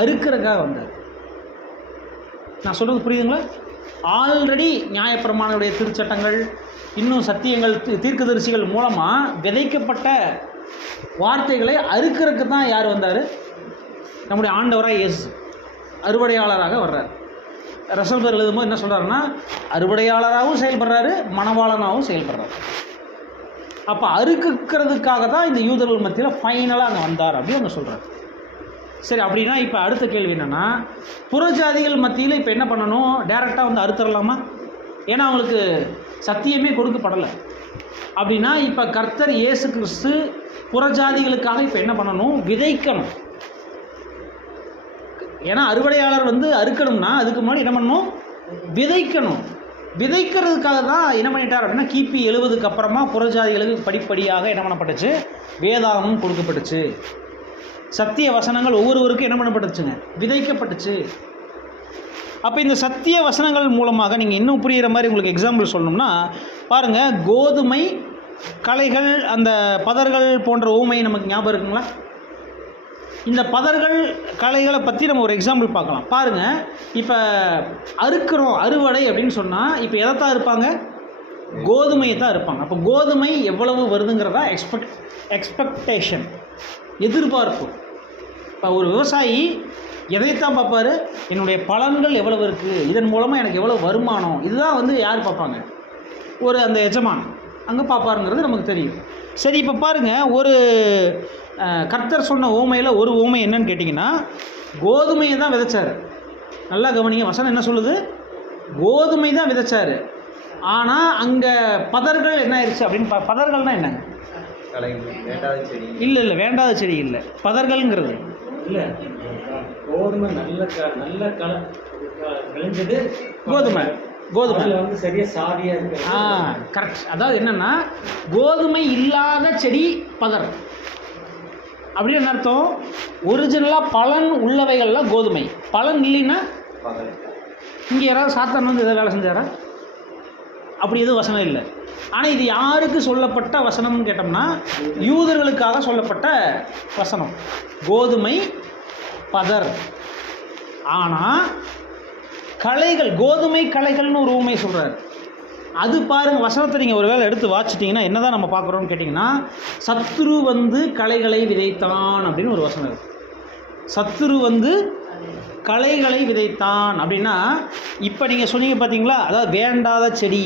அறுக்கிறதுக்காக வந்தார். நான் சொல்கிறது புரியுதுங்களா? ஆல்ரெடி நியாயப்பிரமாணங்களுடைய திருச்சட்டங்கள், இன்னும் சத்தியங்கள், தீர்க்கதரிசிகள் மூலமாக விதைக்கப்பட்ட வார்த்தைகளை அறுக்கிறதுக்கு தான் யார் வந்தார்? நம்முடைய ஆண்டவராக இயேசு அறுவடையாளராக வர்றார். ரசல்பர் எழுதும்போது என்ன சொல்கிறாருன்னா, அறுவடையாளராகவும் செயல்படுறாரு, மணவாளனாகவும் செயல்படுறாரு. அப்போ அறுக்கிறதுக்காக தான் இந்த யூதர்கள் மத்தியில் ஃபைனலாக அங்கே வந்தார் அப்படின்னு அவங்க சொல்கிறார். சரி, அப்படின்னா இப்போ அடுத்த கேள்வி என்னென்னா, புறஜாதிகள் மத்தியில் இப்போ என்ன பண்ணணும்? டைரெக்டாக வந்து அறுத்துடலாமா? ஏன்னா அவங்களுக்கு சத்தியமே கொடுக்கப்படலை. அப்படின்னா இப்போ கர்த்தர் இயேசு கிறிஸ்து புறஜாதிகளுக்காக இப்போ என்ன பண்ணணும்? விதைக்கணும். ஏன்னா அறுவடையாளர் வந்து அறுக்கணும்னா அதுக்கு முன்னாடி என்ன பண்ணணும்? விதைக்கணும். விதைக்கிறதுக்காக தான் என்ன பண்ணிட்டார் அப்படின்னா, கிபி 70க்கு அப்புறமா புறஜாதிகளுக்கு படிப்படியாக என்ன பண்ணப்பட்டுச்சு? வேதாகமும் கொடுக்கப்பட்டுச்சு. சத்திய வசனங்கள் ஒவ்வொருவருக்கும் என்ன பண்ணப்பட்டுச்சுங்க? விதைக்கப்பட்டுச்சு. அப்போ இந்த சத்திய வசனங்கள் மூலமாக நீங்கள் இன்னும் புரிகிற மாதிரி உங்களுக்கு எக்ஸாம்பிள் சொல்லணும்னா, பாருங்கள், கோதுமை களைகள், அந்த பதர்கள் போன்ற ஊமை நமக்கு ஞாபகம் இருக்குங்களா? இந்த பதர்கள் களைகளை பற்றி நம்ம ஒரு எக்ஸாம்பிள் பார்க்கலாம். பாருங்கள், இப்போ அறுக்கிறோம், அறுவடை அப்படின்னு சொன்னால் இப்போ எதைத்தான் இருப்பாங்க? கோதுமையை தான் இருப்பாங்க. அப்போ கோதுமை எவ்வளவு வருதுங்கிறதா எக்ஸ்பெக்டேஷன், எதிர்பார்ப்பு. இப்போ ஒரு விவசாயி எதைத்தான் பார்ப்பார்? என்னுடைய பலன்கள் எவ்வளவு இருக்குது, இதன் மூலமாக எனக்கு எவ்வளோ வருமானம், இதுதான் வந்து யார் பார்ப்பாங்க? ஒரு அந்த எஜமான் அங்கே பார்ப்பாருங்கிறது நமக்கு தெரியும். சரி, இப்போ பாருங்கள், ஒரு கர்த்தர் சொன்ன ஓமையில் ஒரு ஓமை என்னன்னு கேட்டிங்கன்னா, கோதுமையை தான் விதைச்சார். நல்லா கவனிங்க, வசனம் என்ன சொல்லுது? கோதுமை தான் விதைச்சார். ஆனால் அங்கே பதர்கள் என்ன ஆயிடுச்சு அப்படின்னு பதர்கள்னால் என்னங்க? இல்லை, வேண்டாத செடி இல்லை, பதர்கள்ங்கிறது இல்லை. கோதுமை நல்ல விளைஞ்சது கோதுமை வந்து சரியாக சாதியாக இருக்கு. கரெக்ட். அதாவது என்னென்னா, கோதுமை இல்லாத செடி பதர் அப்படின்னு என்ன அர்த்தம்? ஒரிஜினலாக பலன் உள்ளவைகள்லாம் கோதுமை, பலன் இல்லைன்னா இங்கே யாராவது சாத்தான் வந்து எதாவது வேலை செஞ்சாரா? அப்படி எதுவும் வசனம் இல்லை. ஆனால் இது யாருக்கு சொல்லப்பட்ட வசனம்னு கேட்டோம்னா, யூதர்களுக்காக சொல்லப்பட்ட வசனம். கோதுமை பதர். ஆனால் களைகள், கோதுமை களைகள்னு ஒரு ஊமை சொல்கிறார். அது பாருங்கள், வசனத்தை நீங்கள் ஒரு வேளை எடுத்து வாசிட்டிங்கன்னா என்ன தான் நம்ம பார்க்குறோன்னு கேட்டிங்கன்னா, சத்துரு வந்து களைகளை விதைத்தான் அப்படின்னு ஒரு வசனம் இருக்குது. சத்துரு வந்து களைகளை விதைத்தான் அப்படின்னா, இப்போ நீங்கள் சொன்னீங்க பார்த்தீங்களா, அதாவது வேண்டாத செடி,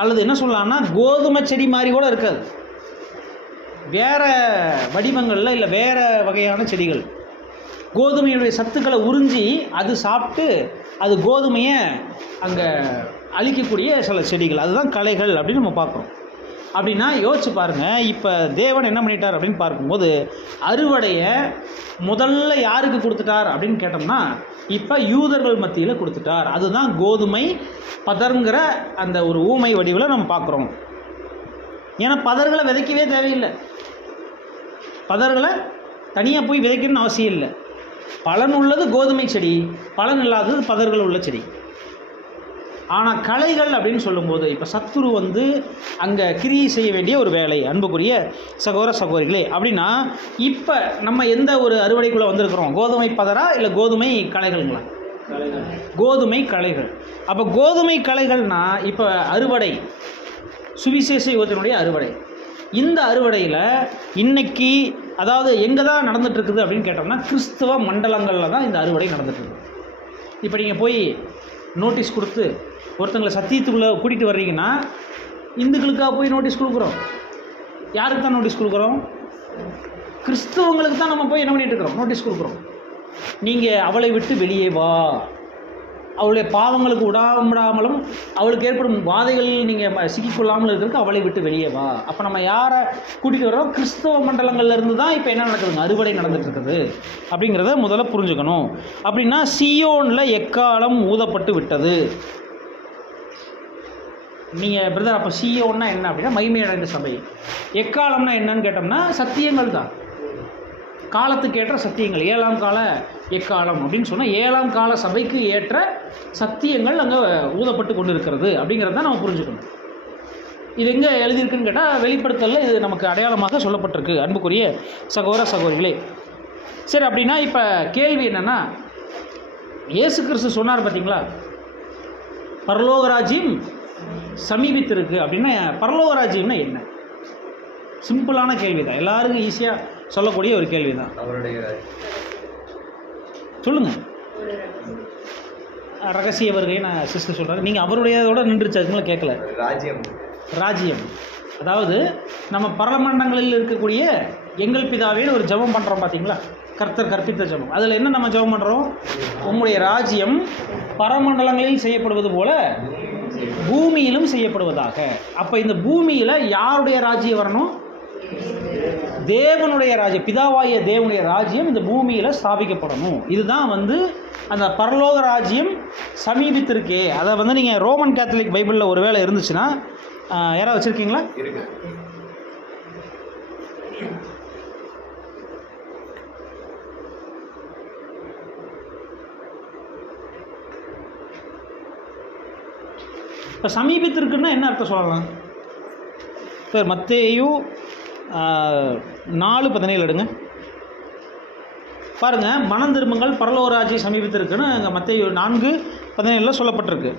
அல்லது என்ன சொல்லலாம்னா கோதுமை செடி மாதிரி கூட இருக்காது, வேறு வடிவங்களில் இல்லை வேறு வகையான செடிகள் கோதுமையுடைய சத்துக்களை உறிஞ்சி அது சாப்பிட்டு அது கோதுமையை அங்கே அழிக்கக்கூடிய சில செடிகள், அதுதான் களைகள் அப்படின்னு நம்ம பார்க்குறோம். அப்படின்னா யோசிச்சு பாருங்கள், இப்போ தேவன் என்ன பண்ணிட்டார் அப்படின்னு பார்க்கும்போது, அறுவடையை முதல்ல யாருக்கு கொடுத்துட்டார் அப்படின்னு கேட்டோம்னா, இப்போ யூதர்கள் மத்தியில் கொடுத்துட்டார். அதுதான் கோதுமை பதர்ங்கிற அந்த ஒரு ஊமை வடிவில் நம்ம பார்க்குறோம். ஏன்னா பதர்களை விதைக்கவே தேவையில்லை, பதர்களை தனியாக போய் விதைக்கணும்னு அவசியம் இல்லை. பலன் உள்ளது கோதுமை செடி, பலன் இல்லாதது பதர்கள் உள்ள செடி. ஆனால் களைகள் அப்படின்னு சொல்லும்போது இப்போ சத்துரு வந்து அங்கே கிரியை செய்ய வேண்டிய ஒரு வேலை. அன்புக்குரிய சகோதர சகோதரிகளே, அப்படின்னா இப்போ நம்ம எந்த ஒரு அறுவடைக்குள்ளே வந்திருக்கிறோம்? கோதுமை பதரா இல்லை கோதுமை களைகள்ங்களா? கோதுமை களைகள். அப்போ கோதுமை களைகள்னால் இப்போ அறுவடை, சுவிசேஷ யுகத்தினுடைய அறுவடை. இந்த அறுவடையில் இன்னைக்கு அதாவது எங்கே தான் நடந்துகிட்ருக்குது அப்படின்னு கேட்டோம்னா, கிறிஸ்தவ மண்டலங்களில் தான் இந்த அறுவடை நடந்துகிட்ருக்கு. இப்போ நீங்கள் போய் நோட்டீஸ் கொடுத்து ஒருத்தங்களை சத்தியத்துக்குள்ளே கூட்டிகிட்டு வர்றீங்கன்னா, இந்துக்களுக்காக போய் நோட்டீஸ் கொடுக்குறோம். யாருக்கு தான் நோட்டீஸ் கொடுக்குறோம்? கிறிஸ்தவங்களுக்கு தான் நம்ம போய் என்ன பண்ணிகிட்டு இருக்கிறோம்? நோட்டீஸ் கொடுக்குறோம். நீங்கள் அவளை விட்டு வெளியே வா, அவளுடைய பாவங்களுக்கு விடாமலும் அவளுக்கு ஏற்படும் வாதைகள் நீங்கள் சிக்கிக்கொள்ளாமல் இருக்கிறதுக்கு அவளை விட்டு வெளியே வா. அப்போ நம்ம யாரை கூட்டிகிட்டு வர்றோம்? கிறிஸ்தவ மண்டலங்கள்லேருந்து தான் இப்போ என்ன நடக்குதுங்க? அறுவடை நடந்துட்டு இருக்குது அப்படிங்கிறத முதல்ல புரிஞ்சுக்கணும். அப்படின்னா சீயோனில் எக்காலம் ஊதப்பட்டு விட்டது. நீங்கள் பிரதர் அப்போ சியோன்னா என்ன அப்படின்னா மகிமை அடைந்த சபை. எக்காலம்னா என்னன்னு கேட்டோம்னா சத்தியங்கள் தான், காலத்துக்கு ஏற்ற சத்தியங்கள். 7ஆம் கால எக்காலம் அப்படின்னு சொன்னால் 7ஆம் கால சபைக்கு ஏற்ற சத்தியங்கள் அங்கே ஊதப்பட்டு கொண்டு இருக்கிறது அப்படிங்கிறத தான் நம்ம புரிஞ்சுக்கணும். இது எங்கே எழுதியிருக்குன்னு கேட்டால் வெளிப்படுத்தலில் இது நமக்கு அடையாளமாக சொல்லப்பட்டிருக்கு அன்புக்குரிய சகோதர சகோதரிகளே. சரி, அப்படின்னா இப்போ கேள்வி என்னென்னா, இயேசு கிறிஸ்து சொன்னார் பார்த்தீங்களா, பரலோக ராஜ்யம் சமீபித்திருக்கு அப்படின்னா பரலோக ராஜ்யம்னா என்ன? சிம்பிளான கேள்வி தான், எல்லாருக்கும் ஈஸியாக சொல்லக்கூடிய ஒரு கேள்வி தான். சொல்லுங்கள். ரகசிய வருகை நான் சிஸ்டர் சொல்கிறேன், நீங்கள் அவருடையதோட நின்றுச்சு, அதுக்குள்ள கேட்கல. ராஜ்யம் அதாவது நம்ம பரமண்டங்களில் இருக்கக்கூடிய எங்கள் பிதாவேன்னு ஒரு ஜெபம் பண்ணுறோம் பார்த்தீங்களா, கர்த்தர் கற்பித்த ஜெபம். அதில் என்ன நம்ம ஜெபம் பண்ணுறோம்? உம்முடைய ராஜ்யம் பரமண்டலங்களில் செய்யப்படுவது போல பூமியிலும் செய்யப்படுவதாக. அப்போ இந்த பூமியில் யாருடைய ராஜ்யம் வரணும்? தேவனுடைய ராஜ்யம், பிதாவாகிய தேவனுடைய ராஜ்யம் இந்த பூமியில் ஸ்தாபிக்கப்படணும். இதுதான் அந்த பரலோக ராஜ்யம் சமீபித்திருக்கே. அதை நீங்கள் ரோமன் கேத்தலிக் பைபிளில் ஒரு வேளை இருந்துச்சுன்னா யாராவது வச்சுருக்கீங்களா? இருக்கு. இப்போ சமீபத்திற்குன்னா என்ன அர்த்தம் சொல்லலாம்? சார் மத்தேயு 4:17 எடுங்க பாருங்கள். மனம் திரும்புங்கள், பரலோக ராஜ்யம் சமீபத்திற்குன்னு அங்கே மத்தேயு 4:17 சொல்லப்பட்டிருக்கு.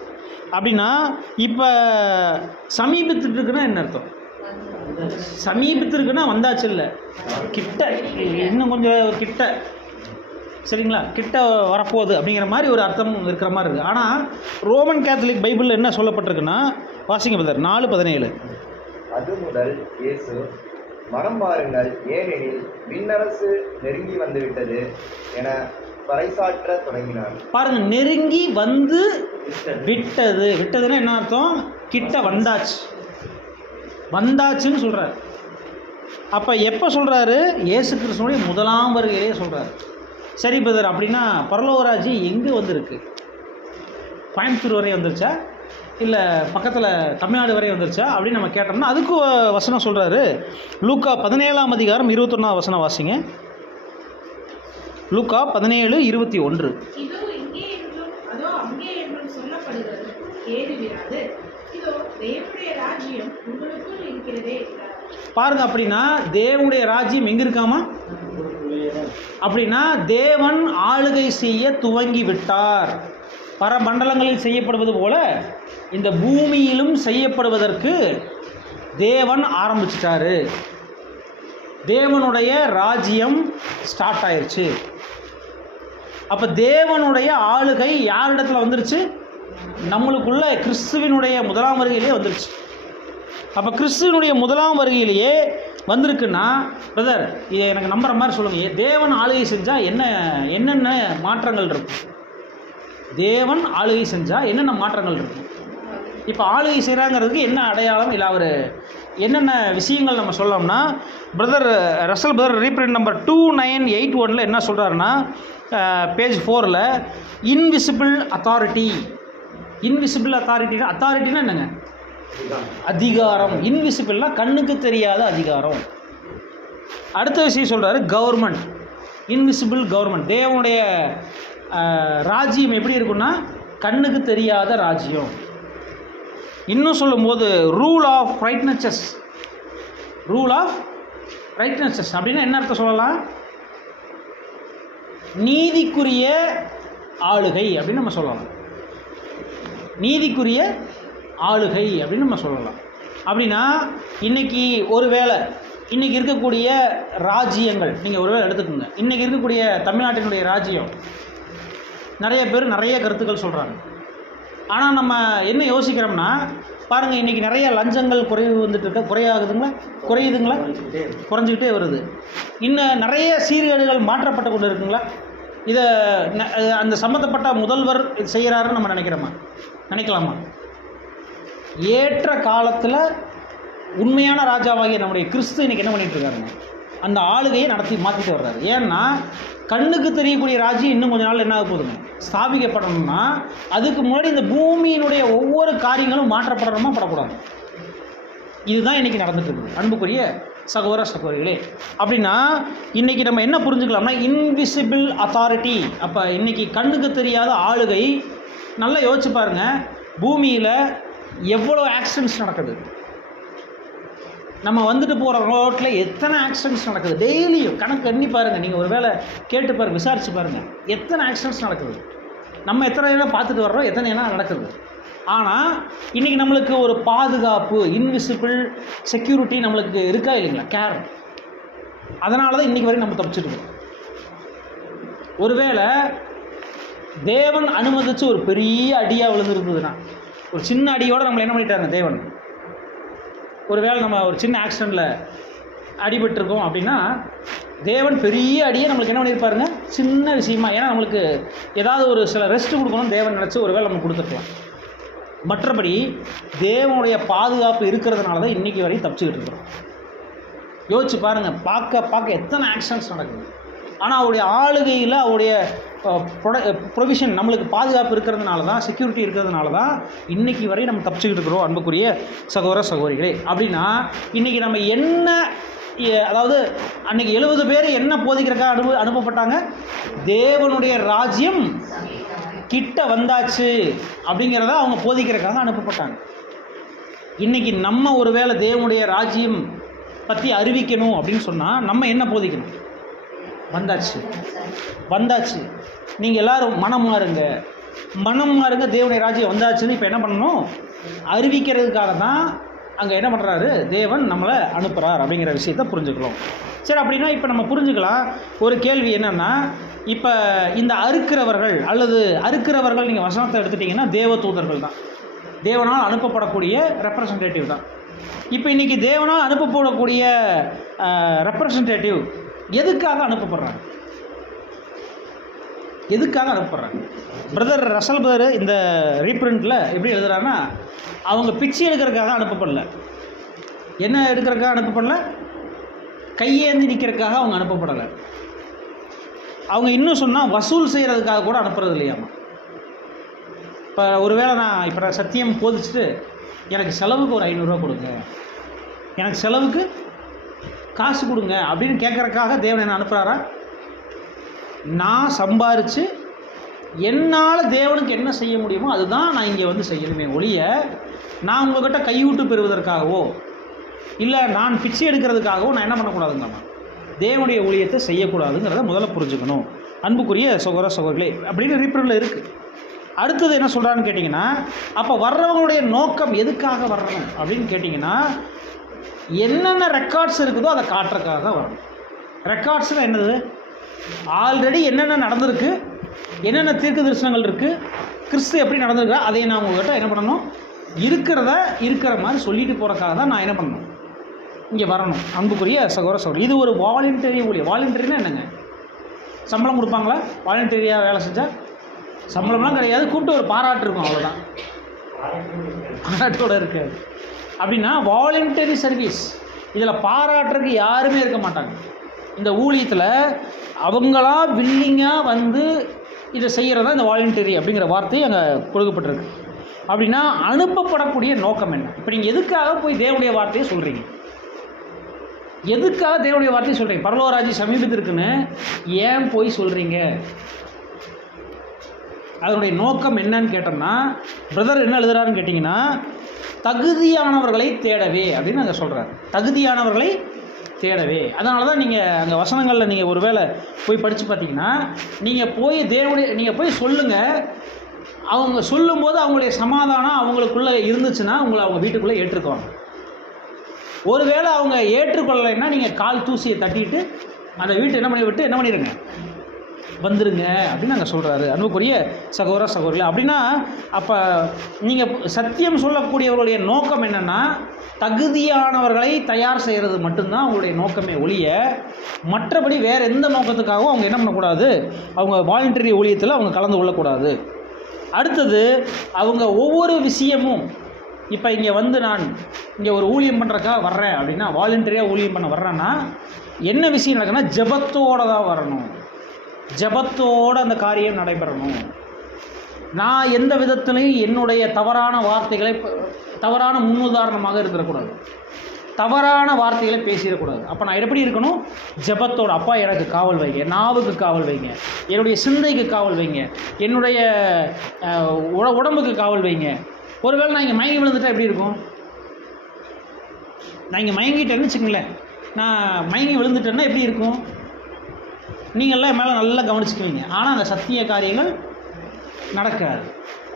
அப்படின்னா இப்போ சமீபத்திற்குன்னா என்ன அர்த்தம்? சமீபத்திற்குன்னா வந்தாச்சு இல்லை, கிட்ட, இன்னும் கொஞ்சம் கிட்ட, சரிங்களா, கிட்ட வரப்போகுது அப்படிங்கிற மாதிரி ஒரு அர்த்தம் இருக்கிற மாதிரி இருக்குது. ஆனால் ரோமன் கேத்தலிக் பைபிளில் என்ன சொல்லப்பட்டிருக்குன்னா, வாசிங்க பிரதர் 4:17. அது முதல் இயேசு, மனம் பாருங்கள், ஏனெனில் விண்ணரசு நெருங்கி வந்துவிட்டது என பறைசாற்ற தொடங்கினார். பாருங்க, நெருங்கி வந்து விட்டது. விட்டதுன்னா என்ன அர்த்தம்? கிட்ட வந்தாச்சு, வந்தாச்சுன்னு சொல்றாரு. அப்ப எப்ப சொல்றாரு? இயேசு கிறிஸ்துவுடைய முதலாம் வருகையிலே சொல்றாரு. சரி பிரதர், அப்படின்னா பரலோகராஜ்யம் எங்கே வந்திருக்கு? கோயம்புத்தூர் வரை வந்துருச்சா, இல்லை பக்கத்தில் தமிழ்நாடு வரை வந்துருச்சா அப்படின்னு நம்ம கேட்டோம்னா அதுக்கு வசனம் சொல்கிறாரு. லூக்கா 17ஆம் அதிகாரம் 21ஆம் வசனம் வாசிங்க. லூக்கா 17:21. பாருங்க, அப்படின்னா தேவனுடைய ராஜ்யம் எங்க இருக்காமா? அப்படின்னா தேவன் ஆளுகை செய்ய துவங்கி விட்டார். பரமண்டலங்களில் செய்யப்படுவது போல இந்த பூமியிலும் செய்யப்படுவதற்கு தேவன் ஆரம்பிச்சிட்டாரு. தேவனுடைய ராஜ்யம் ஸ்டார்ட் ஆயிடுச்சு. அப்போ தேவனுடைய ஆளுகை யாரிடத்துல வந்துருச்சு? நம்மளுக்குள்ள கிறிஸ்துவினுடைய முதலாம் வருகையிலேயே வந்துருச்சு. அப்போ கிறிஸ்துவனுடைய முதலாம் வருகையிலேயே வந்திருக்குன்னா பிரதர், இதை எனக்கு நம்புற மாதிரி சொல்லுங்கள். தேவன் ஆளுகை செஞ்சால் என்னென்ன மாற்றங்கள் இருக்கும்? தேவன் ஆளுகை செஞ்சால் என்னென்ன மாற்றங்கள் இருக்கும்? இப்போ ஆளுகை செய்கிறாங்கிறதுக்கு என்ன அடையாளம், இல்லை அவர் என்னென்ன விஷயங்கள் நம்ம சொல்லோம்னா, brother Russell brother reprint number 2981 என்ன சொல்கிறாருன்னா, பேஜ் 4ல் இன்விசிபிள் அத்தாரிட்டி. இன்விசிபிள் அத்தாரிட்டினா, அத்தாரிட்டினா என்னங்க? அதிகாரம். இன்விசிபிள்னா கண்ணுக்கு தெரியாத அதிகாரம். அடுத்த விஷயம் சொல்கிறாரு, கவர்மெண்ட். Invisible government. தேவனுடைய ராஜ்யம் எப்படி இருக்குன்னா கண்ணுக்கு தெரியாத ராஜ்யம். இன்னும் சொல்லும்போது ரூல் ஆஃப் ரைட்னஸஸ். ரூல் ஆஃப் ரைட்னஸஸ் அப்படின்னா என்ன அர்த்தம் சொல்லலாம்? நீதிக்குரிய ஆளுகை அப்படின்னு நம்ம சொல்லலாம். நீதிக்குரிய ஆளுகை அப்படின்னு நம்ம சொல்லலாம். அப்படின்னா இன்னைக்கு ஒருவேளை இன்றைக்கி இருக்கக்கூடிய ராஜ்யங்கள் நீங்கள் ஒருவேளை எடுத்துக்கோங்க. இன்றைக்கி இருக்கக்கூடிய தமிழ்நாட்டினுடைய ராஜ்யம் நிறைய பேர் நிறைய கருத்துக்கள் சொல்கிறாங்க. ஆனால் நம்ம என்ன யோசிக்கிறோம்னா, பாருங்கள், இன்றைக்கி நிறைய லஞ்சங்கள் குறையுதுங்களா? குறைஞ்சிக்கிட்டே வருது. இன்னும் நிறைய சீர்கேடுகள் மாற்றப்பட்டு கொண்டு இருக்குங்களா? இதை அந்த சம்மந்தப்பட்ட முதல்வர் செய்கிறாருன்னு நம்ம நினைக்கலாமா? ஏற்ற காலத்தில் உண்மையான ராஜாவாகிய நம்முடைய கிறிஸ்து இன்றைக்கி என்ன பண்ணிகிட்டு இருக்காருங்க? அந்த ஆளுகையை மாற்றிட்டு வர்றாரு. ஏன்னா கண்ணுக்கு தெரியக்கூடிய ராஜ்யம் இன்னும் கொஞ்ச நாள் என்ன ஆக போகுதுங்க, ஸ்தாபிக்கப்படணும்னா அதுக்கு முன்னாடி இந்த பூமியினுடைய ஒவ்வொரு காரியங்களும் மாற்றப்படணுமா படக்கூடாது. இதுதான் இன்றைக்கி நடந்துட்டு இருக்குது அன்புக்குரிய சகோதர சகோதரிகளே. அப்படின்னா இன்றைக்கி நம்ம என்ன புரிஞ்சுக்கலாம்னா இன்விசிபிள் அத்தாரிட்டி. அப்போ இன்றைக்கி கண்ணுக்கு தெரியாத ஆளுகை. நல்லா யோசிச்சு பாருங்கள், பூமியில் எவ்வளோ ஆக்சிடென்ட்ஸ் நடக்குது. நம்ம வந்துட்டு போகிற ரோட்டில் எத்தனை ஆக்சிடென்ட்ஸ் நடக்குது டெய்லியும். கணக்கு எண்ணி பாருங்கள், நீங்கள் ஒரு வேளை கேட்டு பாருங்கள், விசாரிச்சு பாருங்கள், எத்தனை ஆக்சிடென்ட்ஸ் நடக்குது. நம்ம எத்தனை நேரம் பார்த்துட்டு வர்றோம், எத்தனை நேரம் நடக்குது. ஆனால் இன்றைக்கி நம்மளுக்கு ஒரு பாதுகாப்பு, இன்விசிபிள் செக்யூரிட்டி நம்மளுக்கு இருக்கா இல்லைங்களா, கேர். அதனால தான் இன்றைக்கி வரைக்கும் நம்ம தப்பிச்சுட்டு இருக்கோம். ஒருவேளை தேவன் அனுமதித்து ஒரு பெரிய அடியாக விழுந்துருக்குதுன்னா, ஒரு சின்ன அடியோடு நம்மளை என்ன பண்ணிட்டாருங்க தேவன். ஒருவேளை நம்ம ஒரு சின்ன ஆக்சிடெண்ட்டில் அடிபட்டிருக்கோம் அப்படின்னா தேவன் பெரிய அடியை நம்மளுக்கு என்ன பண்ணியிருப்பாருங்க, சின்ன விஷயமா. ஏன்னா நம்மளுக்கு ஏதாவது ஒரு சில ரெஸ்ட் கொடுக்கணும் தேவன் நினச்சி ஒருவேளை நம்ம கொடுத்துருக்கலாம். மற்றபடி தேவனுடைய பாதுகாப்பு இருக்கிறதுனால தான் இன்றைக்கி வரையும் தப்பிச்சுக்கிட்டு இருக்கிறோம். யோசிச்சு பாருங்கள், பார்க்க எத்தனை ஆக்ஷன்ஸ் நடக்குது. ஆனால் அவருடைய ஆளுகையில் அவருடைய ப்ரொவிஷன் நம்மளுக்கு பாதுகாப்பு இருக்கிறதுனால தான், செக்யூரிட்டி இருக்கிறதுனால தான் இன்றைக்கி வரை நம்ம தப்பிச்சுக்கிட்டு இருக்கிறோம் அன்புக்குரிய சகோதர சகோதரிகளே. அப்படின்னா இன்றைக்கி நம்ம என்ன, அதாவது அன்றைக்கி 70 பேர் என்ன போதிக்கிறதுக்காக அனுப்பப்பட்டாங்க, தேவனுடைய ராஜ்யம் கிட்ட வந்தாச்சு அப்படிங்கிறத அவங்க போதிக்கிறதுக்காக அனுப்பப்பட்டாங்க. இன்றைக்கி நம்ம ஒரு வேளை தேவனுடைய ராஜ்யம் பற்றி அறிவிக்கணும் அப்படின்னு சொன்னால் நம்ம என்ன போதிக்கணும், வந்தாச்சு நீங்கள் எல்லோரும் மனம் மாறுங்க, தேவனுடைய ராஜ்யம் வந்தாச்சுன்னு இப்போ என்ன பண்ணணும், அறிவிக்கிறதுக்காக தான் அங்கே என்ன பண்ணுறாரு தேவன் நம்மளை அனுப்புகிறார் அப்படிங்கிற விஷயத்தை புரிஞ்சுக்கலாம். சரி, அப்படின்னா இப்போ நம்ம புரிஞ்சுக்கலாம். ஒரு கேள்வி என்னென்னா, இப்போ இந்த அறுக்கிறவர்கள் நீங்கள் வசனத்தை எடுத்துட்டிங்கன்னா தேவ தூதர்கள் தான், தேவனால் அனுப்பப்படக்கூடிய ரெப்ரசன்டேட்டிவ் தான். இப்போ இன்றைக்கி தேவனால் அனுப்பப்படக்கூடிய ரெப்ரசன்டேட்டிவ் எதுக்காக அனுப்பப்படுறாங்க? பிரதர் ரசல் பிரதர் இந்த ரீப்ரிண்டில் எப்படி எழுதுகிறாருன்னா, அவங்க பிச்சை எடுக்கிறதுக்காக அனுப்பப்படல. என்ன எடுக்கிறதுக்காக அனுப்பப்படல? கையேந்தி நிற்கிறதுக்காக அவங்க அனுப்பப்படலை. அவங்க இன்னும் சொன்னால் வசூல் செய்கிறதுக்காக கூட அனுப்புறது இல்லையாமா. இப்போ ஒருவேளை நான் இப்போ சத்தியம் போதிச்சுட்டு எனக்கு செலவுக்கு ஒரு 500 ரூபா கொடுங்க, எனக்கு செலவுக்கு காசு கொடுங்க அப்படின்னு கேட்குறதுக்காக தேவன் என்ன அனுப்புகிறாரா? நான் சம்பாரித்து என்னால் தேவனுக்கு என்ன செய்ய முடியுமோ அதுதான் நான் இங்கே வந்து செய்யணுமே ஒழிய, நான் உங்கள்கிட்ட கையூட்டு பெறுவதற்காகவோ இல்லை நான் பிச்சை எடுக்கிறதுக்காகவோ நான் என்ன பண்ணக்கூடாதுங்கம்மா, தேவனுடைய ஊழியத்தை செய்யக்கூடாதுங்கிறத முதல்ல புரிஞ்சுக்கணும் அன்புக்குரிய சகோதர சகோதரிகளே அப்படின்னு ரீப்ரிண்டில் இருக்குது. அடுத்தது என்ன சொல்கிறான்னு கேட்டிங்கன்னா, அப்போ வர்றவங்களுடைய நோக்கம் எதுக்காக வரணும் அப்படின்னு கேட்டிங்கன்னா, என்னென்ன ரெக்கார்ட்ஸ் இருக்குதோ அதை காட்டுறதுக்காக வரணும். ரெக்கார்ட்ஸ்னால் என்னது? ஆல்ரெடி என்னென்ன நடந்திருக்கு, என்னென்ன தீர்க்க தரிசனங்கள் இருக்குது, கிறிஸ்து எப்படி நடந்திருக்கா, அதை நான் உங்கள்கிட்ட என்ன பண்ணணும், இருக்கிற மாதிரி சொல்லிட்டு போகிறக்காக தான் நான் என்ன பண்ணணும், இங்கே வரணும் அன்புக்குரிய சகோதர சகோதரி. இது ஒரு வாலண்டரி ஊழியம். வாலண்டரினா என்னங்க, சம்பளம் கொடுப்பாங்களா? வாலண்டரியாக வேலை செஞ்சால் சம்பளம்லாம் கிடையாது, கூப்பிட்டு ஒரு பாராட்டு இருக்கும், அவ்வளோதான். பாராட்டோடு இருக்காது. அப்படின்னா வாலண்டரி சர்வீஸ். இதில் பாராட்டுறதுக்கு யாருமே இருக்க மாட்டாங்க. இந்த ஊழியத்தில் அவங்களா வில்லிங்காக வந்து இதை செய்கிறதா இந்த வாலண்டரி அப்படிங்கிற வார்த்தை அங்கே கொடுக்கப்பட்டிருக்கு. அப்படின்னா அனுப்பப்படக்கூடிய நோக்கம் என்ன? இப்போ நீங்கள் எதுக்காக போய் தேவனுடைய வார்த்தையை சொல்கிறீங்க? எதுக்காக தேவனுடைய வார்த்தையை சொல்கிறீங்க? பரலோகராஜ்யம் சமீபத்திற்குன்னு ஏன் போய் சொல்கிறீங்க? அதனுடைய நோக்கம் என்னன்னு கேட்டோம்னா, பிரதர் என்ன எழுதுறாருன்னு கேட்டிங்கன்னா, தகுதியானவர்களை தேடவே அப்படின்னு அங்கே சொல்கிறார். தகுதியானவர்களை தேடவே. அதனால தான் நீங்கள் அங்கே வசனங்களில் நீங்கள் ஒரு வேளை போய் படித்து பார்த்தீங்கன்னா, நீங்கள் போய் சொல்லுங்கள். அவங்க சொல்லும்போது அவங்களுடைய சமாதானம் அவங்களுக்குள்ளே இருந்துச்சுன்னா உங்களை அவங்க வீட்டுக்குள்ளே ஏற்றுக்குவாங்க. ஒருவேளை அவங்க ஏற்றுக்கொள்ளலைன்னா நீங்கள் கால் தூசியை தட்டிட்டு அந்த வீட்டை என்ன பண்ணிடுங்க, வந்துருங்க அப்படின்னு நாங்கள் சொல்கிறாரு அன்புக்குரிய சகோதர சகோதரிகள். அப்படின்னா அப்போ நீங்கள் சத்தியம் சொல்லக்கூடியவர்களுடைய நோக்கம் என்னென்னா, தகுதியானவர்களை தயார் செய்கிறது மட்டும்தான் அவங்களுடைய நோக்கமே ஒழிய, மற்றபடி வேறு எந்த நோக்கத்துக்காகவும் அவங்க என்ன பண்ணக்கூடாது, அவங்க வாலண்டரி ஊழியத்தில் அவங்க கலந்து கொள்ளக்கூடாது. அடுத்தது, அவங்க ஒவ்வொரு விஷயமும், இப்போ இங்கே வந்து நான் இங்கே ஒரு ஊழியம் பண்ணுறக்காக வர்றேன் அப்படின்னா, வாலண்டரியாக ஊழியம் பண்ண வர்றேன்னா, என்ன விஷயம் நடக்குன்னா ஜெபத்தோடு தான் வரணும். ஜெபத்தோடு அந்த காரியம் நடைபெறணும். நான் எந்த விதத்திலையும் என்னுடைய தவறான வார்த்தைகளை, தவறான முன்னுதாரணமாக இருக்கக்கூடாது, தவறான வார்த்தைகளை பேசிடக்கூடாது. அப்போ நான் எப்படி இருக்கணும்? ஜெபத்தோடு. அப்பா எனக்கு காவல் வைங்க, நாவுக்கு காவல் வைங்க, என்னுடைய சிந்தைக்கு காவல் வைங்க, என்னுடைய உடம்புக்கு காவல் வைங்க. ஒருவேளை நான் இங்கே மயங்கி விழுந்துட்டா எப்படி இருக்கும்? நான் இங்கே மயங்கிட்டேன்னு வச்சுக்கங்களேன், நான் மயங்கி விழுந்துட்டேன்னா எப்படி இருக்கும்? நீங்கள்லாம் என் மேலே நல்லா கவனிச்சுக்குவீங்க. ஆனால் அந்த சத்திய காரியங்கள் நடக்காது.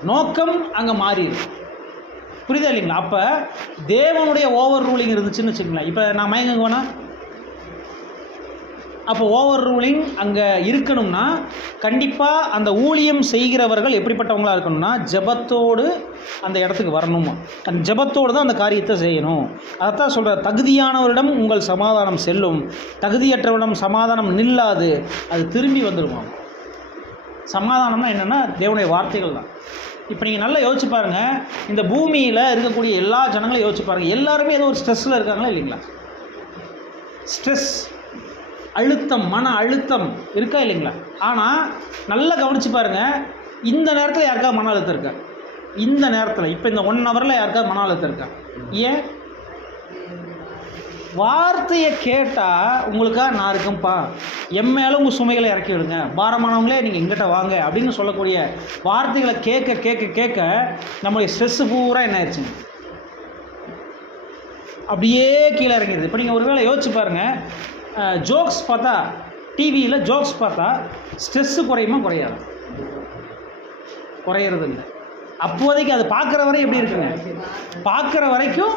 நோக்கம் அங்கே மாறிடும். புரியுதா இல்லைங்களா? அப்போ தேவனுடைய ஓவர் ரூலிங் இருந்துச்சுன்னு வச்சுக்கங்களேன். இப்போ நான் மயங்குவேனா? அப்போ ஓவர் ரூலிங் அங்கே இருக்கணும்னா கண்டிப்பாக அந்த ஊழியம் செய்கிறவர்கள் எப்படிப்பட்டவங்களாக இருக்கணும்னா ஜெபத்தோடு அந்த இடத்துக்கு வரணும். அந்த ஜெபத்தோடு தான் அந்த காரியத்தை செய்யணும். அதைத்தான் சொல்கிற, தகுதியானவரிடம் உங்கள் சமாதானம் செல்லும், தகுதியற்றவரிடம் சமாதானம் நில்லாது, அது திரும்பி வந்துடுமா. சமாதானம்னா என்னென்னா தேவனுடைய வார்த்தைகள் தான். இப்போ நீங்கள் நல்லா யோசிச்சு பாருங்கள், இந்த பூமியில் இருக்கக்கூடிய எல்லா ஜனங்களும் யோசிச்சு பாருங்கள், எல்லாருமே ஏதோ ஒரு ஸ்ட்ரெஸ்ஸில் இருக்காங்களா இல்லைங்களா? ஸ்ட்ரெஸ், அழுத்தம், மன அழுத்தம் இருக்கா இல்லைங்களா? ஆனால் நல்லா கவனித்து பாருங்கள், இந்த நேரத்தில் யாருக்காவது மன அழுத்தம் இருக்கா? இந்த நேரத்தில் இப்போ இந்த 1 ஹவரில் யாருக்காவது மன அழுத்தம் இருக்கா? ஏன்? வார்த்தையை கேட்டால் உங்களுக்காக நான் இருக்கேன்ப்பா, என் மேலே உங்கள் சுமைகளை இறக்கி விடுங்க, பாரமானவங்களே நீங்கள் எங்கிட்ட வாங்க அப்படின்னு சொல்லக்கூடிய வார்த்தைகளை கேட்க கேட்க கேட்க நம்மளுடைய ஸ்ட்ரெஸ்ஸு பூரா என்ன ஆயிடுச்சுங்க, அப்படியே கீழே இறங்கிடுது. இப்போ நீங்கள் ஒரு வேளை யோசிச்சு பாருங்கள், ஜோக்ஸ் பார்த்தா, டிவியில் ஜோக்ஸ் பார்த்தா ஸ்ட்ரெஸ்ஸு குறையுமா குறையாது? குறையிறது இல்லை. அப்போதைக்கு அது பார்க்குற வரை எப்படி இருக்குங்க, பார்க்குற வரைக்கும்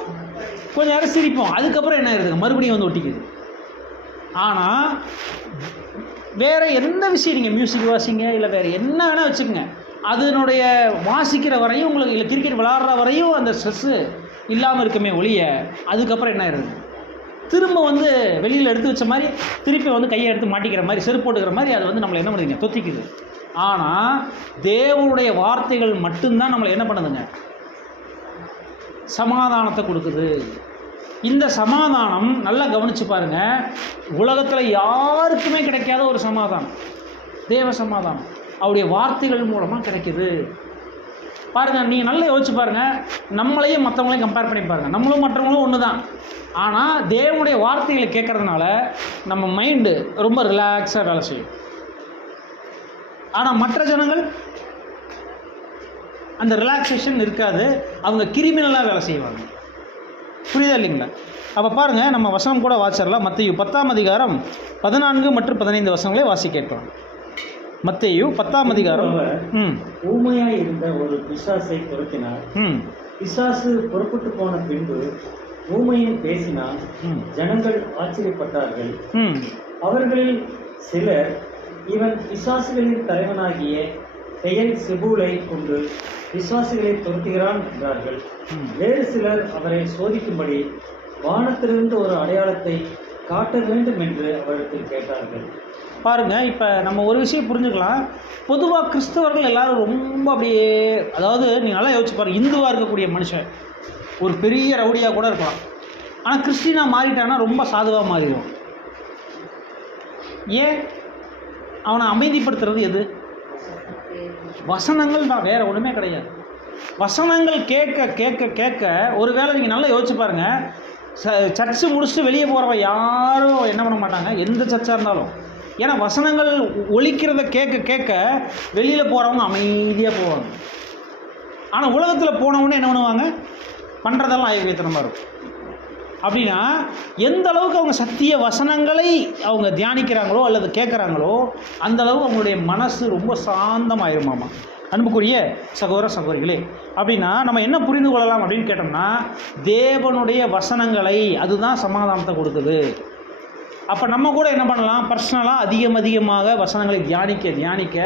கொஞ்சம் நேரம் சிரிப்போம், அதுக்கப்புறம் என்ன ஆயிருதுங்க, மறுபடியும் வந்து ஒட்டிக்குது. ஆனால் வேறு எந்த விஷயம் நீங்கள் மியூசிக் வாசிங்க, இல்லை வேறு என்ன வேணால் வச்சுக்கோங்க, அதனுடைய வாசிக்கிற வரையும் உங்களுக்கு, இல்லை கிரிக்கெட் விளாட்ற வரையும் அந்த ஸ்ட்ரெஸ்ஸு இல்லாமல் இருக்குமே ஒழிய அதுக்கப்புறம் என்ன ஆயிருதுங்க, திரும்ப வந்து வெளியில் எடுத்து வச்ச மாதிரி திருப்பி வந்து கையை எடுத்து மாட்டிக்கிற மாதிரி, செருப்பு போட்டுக்கிற மாதிரி அது வந்து நம்மளை என்ன பண்ணுதுங்க, தொத்திக்குது. ஆனால் தேவனுடைய வார்த்தைகள் மட்டும்தான் நம்மளை என்ன பண்ணுதுங்க, சமாதானத்தை கொடுக்குது. இந்த சமாதானம் நல்லா கவனித்து பாருங்கள், உலகத்தில் யாருக்குமே கிடைக்காத ஒரு சமாதானம், தேவ சமாதானம் அவருடைய வார்த்தைகள் மூலமாக கிடைக்குது. பாருங்கள், நீங்கள் நல்லா யோசிச்சு பாருங்கள், நம்மளையும் மற்றவங்களையும் கம்பேர் பண்ணி பாருங்கள், நம்மளும் மற்றவங்களும் ஒன்று தான். ஆனால் தேவனுடைய வார்த்தைகளை கேட்குறதுனால நம்ம மைண்டு ரொம்ப ரிலாக்ஸாக வேலை செய்யும். ஆனால் மற்ற ஜனங்கள் அந்த ரிலாக்ஸேஷன் இருக்காது, அவங்க கிரிமினலாக வேலை செய்வாங்க. புரியுதா இல்லைங்களா? அப்போ பாருங்கள், நம்ம வசனம் கூட வாசிடலாம். மத்தேயு 10ஆம் அதிகாரம் 14 மற்றும் 15 வசனங்களை வாசி கேட்கலாம். மத்தேயு 10ஆம் அதிகாரம். ஊமையாய் இருந்த ஒரு பிசாசை துரத்தினார். பிசாசு புறப்பட்டு போன பின்பு ஊமையை பேசினால் ஜனங்கள் ஆச்சரியப்பட்டார்கள். அவர்களில் சிலர், இவன் பிசாசுகளின் தலைவனாகிய பெயர் செபூலை கொண்டு விசுவாசிகளை துரத்துகிறான் என்றார்கள். வேறு சிலர் அவரை சோதிக்கும்படி வானத்திலிருந்து ஒரு அடையாளத்தை காட்ட வேண்டும் என்று அவரிடத்தில் கேட்டார்கள். பாருங்க, இப்போ நம்ம ஒரு விஷயம் புரிஞ்சுக்கலாம். பொதுவாக கிறிஸ்தவர்கள் எல்லாரும் ரொம்ப அப்படியே, அதாவது நீ நல்லா யோசிச்சு பாருங்க, இந்துவாக இருக்கக்கூடிய மனுஷன் ஒரு பெரிய ரவுடியாக கூட இருக்கலாம், ஆனால் கிறிஸ்டினாக மாறிட்டான்னா ரொம்ப சாதுவாக மாறிடும். ஏன்? அவனை அமைதிப்படுத்துறது எது? வசனங்கள் தான், வேற ஒன்றுமே கிடையாது. வசனங்கள் கேட்க கேட்க கேட்க, ஒரு வேளை நீங்கள் நல்லா யோசிச்சு பாருங்கள், சர்ச்சு முடிச்சுட்டு வெளியே போகிறவ யாரும் என்ன பண்ண மாட்டாங்க, எந்த சர்ச்சாக இருந்தாலும். ஏன்னா வசனங்கள் ஒலிக்கிறத கேட்க கேட்க வெளியில் போகிறவங்க அமைதியாக போவாங்க. ஆனால் உலகத்தில் போனவொடனே என்ன பண்ணுவாங்க, பண்ணுறதெல்லாம் ஆய்வுத்தனமாக இருக்கும். அப்படின்னா எந்த அளவுக்கு அவங்க சத்திய வசனங்களை அவங்க தியானிக்கிறாங்களோ அல்லது கேட்குறாங்களோ அந்த அளவுக்கு அவங்களுடைய மனசு ரொம்ப சாந்தமாயிருமாமா. அன்புக்குரிய சகோதர சகோதரிகளே, அப்படின்னா நம்ம என்ன புரிந்து கொள்ளலாம் அப்படின்னு கேட்டோம்னா, தேவனுடைய வசனங்களை அதுதான் சமாதானத்தை கொடுக்குது. அப்போ நம்ம கூட என்ன பண்ணலாம், பர்சனலாக அதிகமாக வசனங்களை தியானிக்க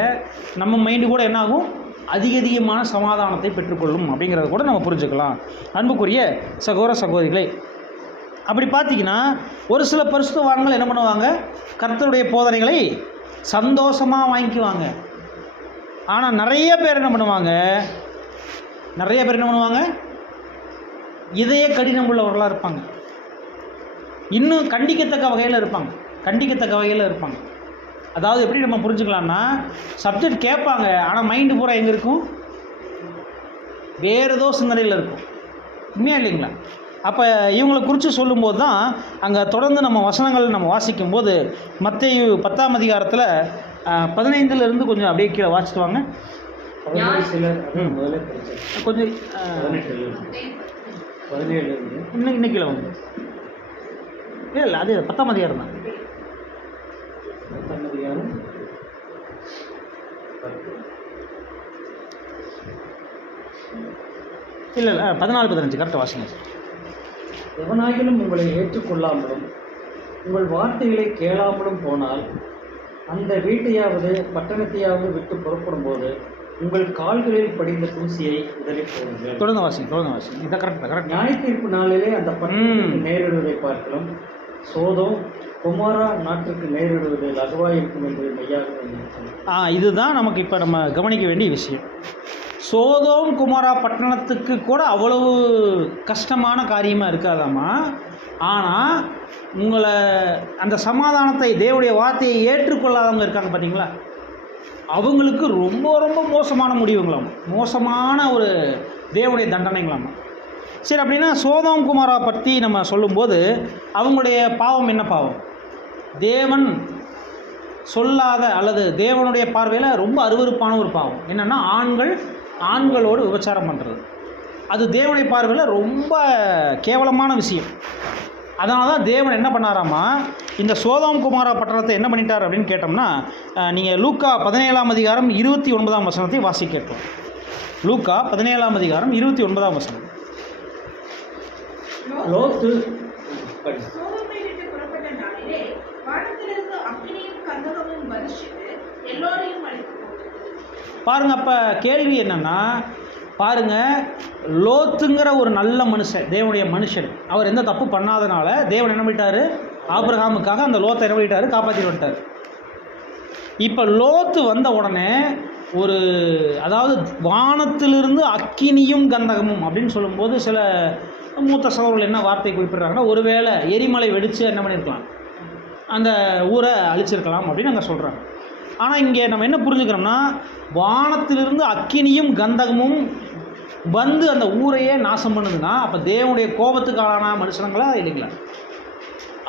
நம்ம மைண்டு கூட என்னாகும், அதிகமான சமாதானத்தை பெற்றுக்கொள்ளும் அப்படிங்கிறத கூட நம்ம புரிஞ்சுக்கலாம். அன்புக்குரிய சகோதர சகோதரிகளே, அப்படி பார்த்தீங்கன்னா ஒரு சில பரிசுத்தவான்கள் என்ன பண்ணுவாங்க, கர்த்தருடைய போதனைகளை சந்தோஷமாக வாங்கிக்குவாங்க. ஆனால் நிறைய பேர் என்ன பண்ணுவாங்க, இதய கடினம் உள்ளவர்களாக இருப்பாங்க, இன்னும் கண்டிக்கத்தக்க வகையில் இருப்பாங்க. கண்டிக்கத்தக்க வகையில் இருப்பாங்க. அதாவது எப்படி நம்ம புரிஞ்சுக்கலாம்னா, சப்ஜெக்ட் கேட்பாங்க, ஆனால் மைண்டு பூரா எங்கே இருக்கும்? வேறு ஏதோ சிந்தனையில் இருக்கும். உண்மையா இல்லைங்களா? அப்போ இவங்களை குறித்து சொல்லும்போது தான் அங்கே தொடர்ந்து நம்ம வசனங்கள் நம்ம வாசிக்கும்போது மத்தேயு 10ஆம் அதிகாரத்தில் 15 கொஞ்சம் அப்படியே கீழே வாசிட்டு வாங்க. சிலர் முதல்ல படிச்சாங்க. கொஞ்சம் 17 இன்னைக்கு கீழே வந்து இல்லை அது 10ஆம் அதிகாரம் தான். 10ஆம் அதிகாரம் இல்லை 14-15 கரெக்டாக வாசிங்க. எவனாகிலும் உங்களை ஏற்றுக்கொள்ளாமலும் உங்கள் வார்த்தைகளை கேளாமலும் போனால் அந்த வீட்டையாவது பட்டணத்தையாவது விட்டு புறப்படும் போது உங்கள் கால்களில் படிந்த தூசியை உதறி போடுங்கள். தொடர்ந்து வாசிங்க. இதை கரெக்ட். நியாய தீர்ப்பு நாளிலே அந்த பட்டணத்துக்கு நேரிடுவதை பார்க்கலாம் சோதோம் குமாரா நாட்டுக்கு நேரிடுவது லகுவாக இருக்கும் என்று மெய்யாக. இதுதான் நமக்கு இப்போ நம்ம கவனிக்க வேண்டிய விஷயம். சோதோம் குமாரா பட்டணத்துக்கு கூட அவ்வளவு கஷ்டமான காரியமாக இருக்காதாம்மா. ஆனால் உங்களை அந்த சமாதானத்தை தேவனுடைய வார்த்தையை ஏற்றுக்கொள்ளாதவங்க இருக்காங்க பார்த்தீங்களா, அவங்களுக்கு ரொம்ப ரொம்ப மோசமான முடிவுங்களாம், மோசமான ஒரு தேவனுடைய தண்டனைங்களாம். சரி, அப்படின்னா சோதோம் குமாரா பற்றி நம்ம சொல்லும்போது அவங்களுடைய பாவம் என்ன பாவம்? தேவன் சொல்லாத அல்லது தேவனுடைய பார்வையில் ரொம்ப அருவருப்பான ஒரு பாவம் என்னென்னா ஆண்களோடு விபச்சாரம் பண்ணுறது. அது தேவனுடைய பார்வையில் ரொம்ப கேவலமான விஷயம். அதனால தான் தேவன் என்ன பண்ணாராமா, இந்த சோதோம் குமாரா பட்டணத்தை என்ன பண்ணிட்டார் அப்படின்னு கேட்டோம்னா, நீங்கள் லூக்கா 17ஆம் அதிகாரம் 29ஆம் வசனத்தை வாசி கேட்போம். லூக்கா 17ஆம் அதிகாரம் 29ஆம் வசனம். லோத்து பாருங்க. அப்போ கேள்வி என்னன்னா, பாருங்க, லோத்துங்கிற ஒரு நல்ல மனுஷன், தேவனுடைய மனுஷன், அவர் எந்த தப்பு பண்ணாதனால தேவன் என்ன பண்ணிட்டாரு, ஆபிரகாமுக்காக அந்த லோத்தை என்ன பண்ணிட்டாரு, காப்பாற்றிட்டு வந்துட்டார். இப்போ லோத்து வந்த உடனே ஒரு, அதாவது வானத்திலிருந்து அக்கினியும் கந்தகமும் அப்படின்னு சொல்லும்போது சில மூத்த சகோதரர்கள் என்ன வார்த்தை குறிப்பிட்றாங்கன்னா, ஒருவேளை எரிமலை வெடித்து என்ன பண்ணியிருக்கலாம், அந்த ஊரை அழிச்சிருக்கலாம் அப்படின்னு அங்கே சொல்கிறாங்க. ஆனால் இங்கே நம்ம என்ன புரிஞ்சுக்கிறோம்னா, வானத்திலிருந்து அக்கினியும் கந்தகமும் வந்து அந்த ஊரையே நாசம் பண்ணுதுன்னா அப்போ தேவனுடைய கோபத்துக்கு ஆளான மனுஷனுங்களா இல்லைங்களா?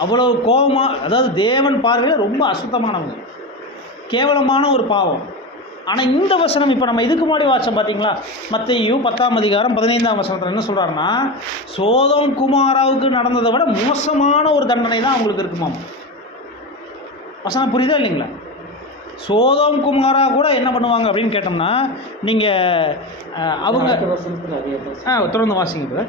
அவ்வளோ கோபமாக, அதாவது தேவன் பார்வையில் ரொம்ப அசுத்தமானவங்க, கேவலமான ஒரு பாவம். ஆனால் இந்த வசனம் இப்போ நம்ம இதுக்கு முன்னாடி வாட்சம் பார்த்தீங்களா, மத்தேயு 10ஆம் அதிகாரம் 15ஆம் வசனத்தில் என்ன சொல்கிறாருன்னா, சோதோம் குமாராவுக்கு நடந்ததை விட மோசமான ஒரு தண்டனை தான் அவங்களுக்கு இருக்குமாம். வசனம் புரியுதா இல்லைங்களா? சோதோம் குமாரா கூட என்ன பண்ணுவாங்க அப்படின்னு கேட்டோம்னா, நீங்கள் அவங்க தொடர்ந்து வாசிங்க.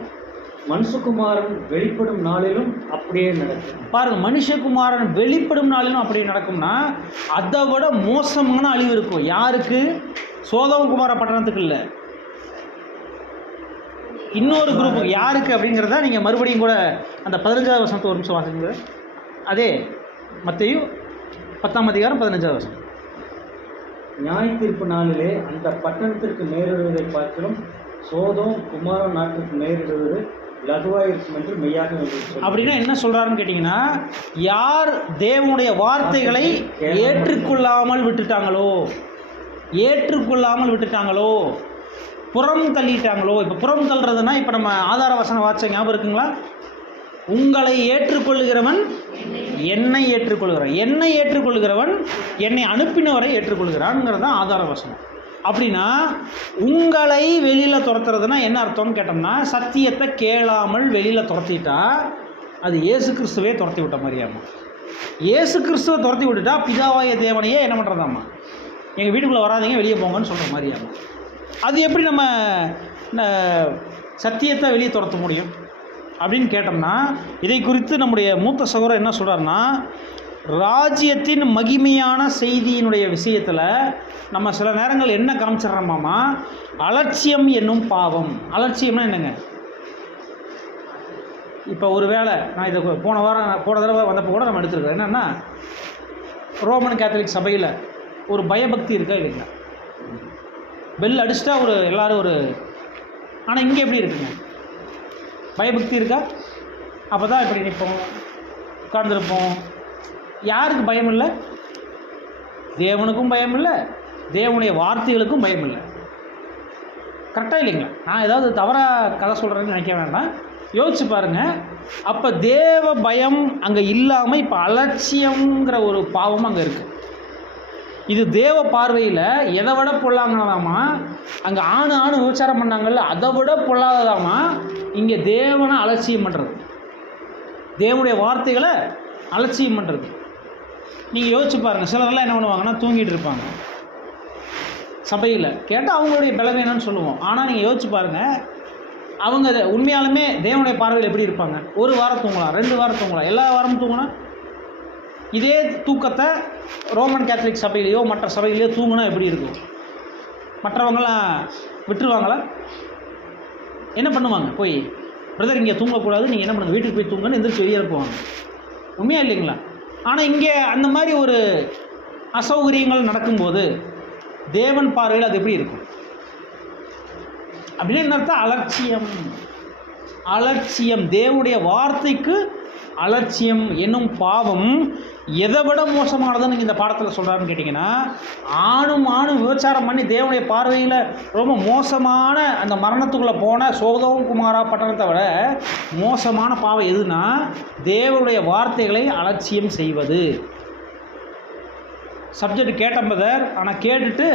மனுஷகுமாரன் வெளிப்படும் நாளிலும் அப்படியே நடக்கும். பாருங்கள், மனுஷகுமாரன் வெளிப்படும் நாளிலும் அப்படியே நடக்கும்னா அதை விட மோசமான அழிவு இருக்கும். யாருக்கு? சோதோம் குமாரா பட்டணத்துக்கு இல்லை, இன்னொரு குரூப்புக்கு. யாருக்கு அப்படிங்கிறத நீங்கள் மறுபடியும் கூட அந்த 15ஆவது வசனத்தை ஒரு நிமிஷம் வாசிங்க. அதே மத்தேயு 10ஆம் அதிகாரம் 15ஆவது வசனம். நியாய தீர்ப்பு நாளிலே அந்த பட்டணத்திற்கு நேரிடுவதை பார்க்கிறோம் சோதோம் குமாரா நாட்டுக்கு நேரிடுவது லகுவாக இருக்கும் என்று மெய்யாக. அப்படின்னா என்ன சொல்கிறாருன்னு கேட்டிங்கன்னா, யார் தேவனுடைய வார்த்தைகளை ஏற்றுக்கொள்ளாமல் விட்டுட்டாங்களோ, புறம் தள்ளிட்டாங்களோ. இப்போ புறம் தள்ளுறதுன்னா, இப்போ நம்ம ஆதார வசனம் வாட்ச ஞாபகம் இருக்குங்களா? உங்களை ஏற்றுக்கொள்ளுகிறவன் என்னை ஏற்றுக்கொள்ளுகிறவன் என்னை அனுப்பினவரை ஏற்றுக்கொள்கிறான்ங்கிறது தான் ஆதார வசனம். அப்படின்னா உங்களை வெளியில் துரத்துறதுன்னா என்ன அர்த்தம்னு கேட்டோம்னா, சத்தியத்தை கேளாமல் வெளியில் துரத்திட்டா அது இயேசு கிறிஸ்துவே துரத்தி விட்ட மாதிரியாமா. இயேசு கிறிஸ்துவை துரத்தி விட்டுட்டா பிதாவாய தேவனையே என்ன பண்ணுறதாம்மா, எங்கள் வீட்டுக்குள்ளே வராதிங்க வெளியே போங்கன்னு சொல்கிற மாதிரியாமா. அது எப்படி நம்ம சத்தியத்தை வெளியே துரத்த முடியும் அப்படின்னு கேட்டோம்னா, இதை குறித்து நம்முடைய மூத்த சகோதரர் என்ன சொல்கிறாருன்னா, ராஜ்யத்தின் மகிமையான செய்தியினுடைய விஷயத்தில் நம்ம சில நேரங்கள் என்ன காமிச்சிட்றோமாமா, அலட்சியம் என்னும் பாவம். அலட்சியம்னா என்னங்க? இப்போ ஒரு வேளை நான் இதை போன தடவை வந்தப்போ கூட நம்ம எடுத்துருக்கோம். என்னென்னா, ரோமன் கேத்தலிக் சபையில் ஒரு பயபக்தி இருக்கா இல்லைங்களா? பெல் அடிச்சிட்டா எல்லோரும் ஆனால் இங்கே எப்படி இருக்குங்க? பயபக்தி இருக்கா? அப்போ தான் இப்படி நிற்போம், உட்கார்ந்துருப்போம், யாருக்கு பயம் இல்லை? தேவனுக்கும் பயம் இல்லை, தேவனுடைய வார்த்தைகளுக்கும் பயம் இல்லை. கரெக்டாக இல்லைங்களா? நான் ஏதாவது தவறாக கதை சொல்கிறேன்னு நினைக்க வேண்டாம். யோசிச்சு பாருங்கள். அப்போ தேவ பயம் அங்கே இல்லாமல் இப்போ அலட்சியங்கிற ஒரு பாவம் அங்கே இருக்குது. இது தேவ பார்வையில் எதை விட பொல்லாங்கதாமா, அங்கே ஆணு விபச்சாரம் பண்ணாங்கல்ல, அதை விட பொல்லாததாமா இங்கே தேவனை அலட்சியம் பண்ணுறது, தேவனுடைய வார்த்தைகளை அலட்சியம் பண்ணுறது. நீங்கள் யோசிச்சு பாருங்கள். சிலரெல்லாம் என்ன பண்ணுவாங்கன்னா தூங்கிட்டு இருப்பாங்க. சபையில் கேட்டால் அவங்களுடைய பலவீனம்னு சொல்லுவோம். ஆனால் நீங்கள் யோசிச்சு பாருங்கள், அவங்க உண்மையாலுமே தேவனுடைய பார்வையில் எப்படி இருப்பாங்க? ஒரு வாரம் தூங்கலாம், 2 வாரம் தூங்கலாம், எல்லா வாரமும் தூங்கினா இதே தூக்கத்தை ரோமன் கேத்தலிக் சபையிலையோ மற்ற சபையிலையோ தூங்கினா எப்படி இருக்கும்? மற்றவங்களாம் விட்டுருவாங்களா? என்ன பண்ணுவாங்க? போய் பிரதர் இங்கே தூங்கக்கூடாது, நீங்கள் என்ன பண்ணுங்க, வீட்டுக்கு போய் தூங்கன்னு எந்திரிச்சு வெளியே இருப்பாங்க. உண்மையா இல்லைங்களா? ஆனால் இங்கே அந்த மாதிரி ஒரு அசௌகரியங்கள் நடக்கும்போது தேவன் பார்வையில் அது எப்படி இருக்கும்? அப்படின்னு என்ன அர்த்தம்? அலட்சியம். அலட்சியம், தேவனுடைய வார்த்தைக்கு அலட்சியம் என்னும் பாவம் எதை விட மோசமானதுன்னு நீங்கள் இந்த பாடத்தில் சொல்கிறாருன்னு கேட்டிங்கன்னா, ஆணும் விபச்சாரம் பண்ணி தேவனுடைய பார்வையில் ரொம்ப மோசமான அந்த மரணத்துக்குள்ளே போன சோதோம் குமாரா பட்டணத்தை விட மோசமான பாவம் எதுனா தேவனுடைய வார்த்தைகளை அலட்சியம் செய்வது. சப்ஜெக்ட் கேட்டேன் பிரதர், ஆனால் கேட்டுட்டு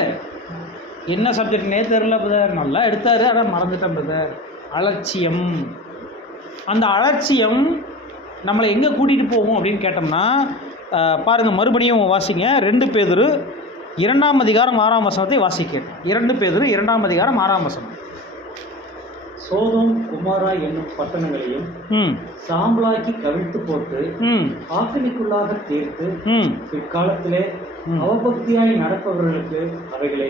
என்ன சப்ஜெக்ட்னே தெரில பிரதர், நல்லா எடுத்தார் ஆனால் மறந்துட்டேன் பிரதர். அலட்சியம். அந்த அலட்சியம் நம்மளை எங்கே கூட்டிகிட்டு போவோம் அப்படின்னு கேட்டோம்னா, பாருங்கள், மறுபடியும் வாசிங்க. 2 பேதுரு 2ஆம் அதிகாரம் 6ஆம் வசனத்தை வாசிக்க. 2 பேதுரு 2ஆம் அதிகாரம் 6ஆம் வசனம். சோதோம் குமாரா என்னும் பட்டணங்களையும் சாம்பலாக்கி கவிழ்த்து போட்டு ஆக்கினிக்குள்ளாக தீர்த்து பிற்காலத்திலே அவபக்தியாய் நடப்பவர்களுக்கு அவைகளை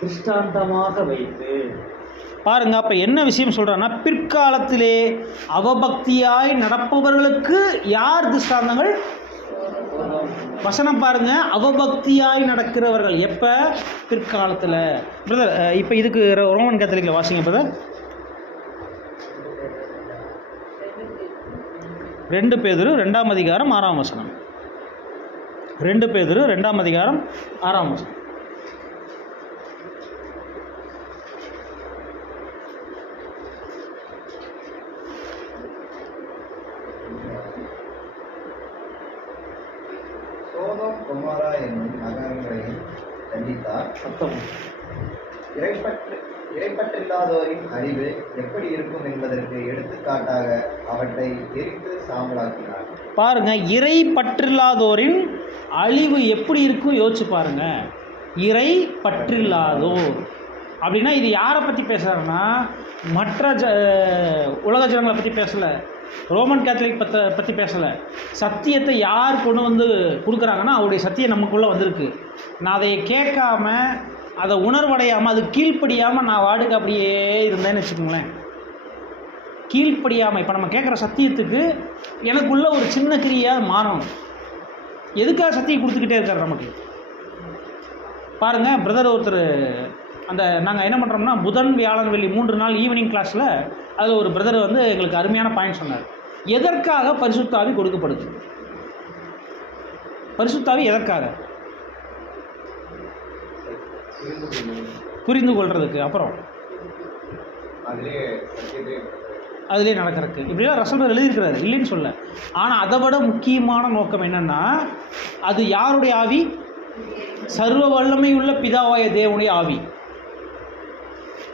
திருஷ்டாந்தமாக வைத்து. பாருங்க, அப்ப என்ன விஷயம் சொல்றான்னா, பிற்காலத்திலே அவபக்தியாய் நடப்பவர்களுக்கு யார் திருஷ்டாந்தங்கள்? வசனம் பாருங்க, அவபக்தியாய் நடக்கிறவர்கள் எப்ப? பிற்காலத்தில். பிரதர் இப்போ இதுக்கு ரோமன் கேத்தலிக்ல வாசிங்க பிரதர். 2 பேதுரு 2ஆம் அதிகாரம் 6ஆம் வசனம். 2 பேதுரு 2ஆம் அதிகாரம் 6ஆம் வசனம். சோதோம் குமாரா என்னும் நகரங்களையும் தண்டித்தார். இறைப்பற்றில்லாதோரின் அறிவு எப்படி இருக்கும் என்பதற்கு எடுத்துக்காட்டாக அவற்றை எரித்து சாம்பலாக்கினார். பாருங்க, இறை பற்றில்லாதோரின் அழிவு எப்படி இருக்கும் யோசிச்சு பாருங்க. இறை பற்றில்லாதோர் அப்படின்னா இது யாரை பற்றி பேசுகிறாருன்னா, மற்ற உலக ஜனங்களை பற்றி பேசலை, ரோமன் கேத்தலிக் பற்றி பேசலை. சத்தியத்தை யார் கொண்டு வந்து கொடுக்குறாங்கன்னா அவருடைய சத்தியம் நமக்குள்ளே வந்திருக்கு. நான் அதை கேட்காம, அதை உணர்வடையாமல், அது கீழ்ப்படியாமல் நான் வாடுக்கு அப்படியே இருந்தேன்னு வச்சுக்கோங்களேன். கீழ்ப்படியாமல் இப்போ நம்ம கேட்குற சத்தியத்துக்கு எனக்குள்ள ஒரு சின்ன கிரியாக மாறணும். எதுக்காக சத்தியம் கொடுத்துக்கிட்டே இருக்கார் நமக்கு? பாருங்கள், பிரதர் ஒருத்தர் அந்த நாங்கள் என்ன பண்ணுறோம்னா, புதன் வியாழன் வெள்ளி 3 நாள் ஈவினிங் கிளாஸில் அதில் ஒரு பிரதர் வந்து எங்களுக்கு அருமையான பாயிண்ட் சொன்னார். எதற்காக பரிசுத்தாவி கொடுக்கப்படுது? பரிசுத்தாவி எதற்காக? புரிந்து கொள்றதுக்கு, அப்புறம் அதிலே நடக்கிறதுக்கு. இப்படிலாம் ரசல் எழுதியிருக்கிறாரு, இல்லைன்னு சொல்ல. ஆனால் அதை விட முக்கியமான நோக்கம் என்னென்னா, அது யாருடைய ஆவி? சர்வ வல்லமையுள்ள பிதாவாய தேவனுடைய ஆவி.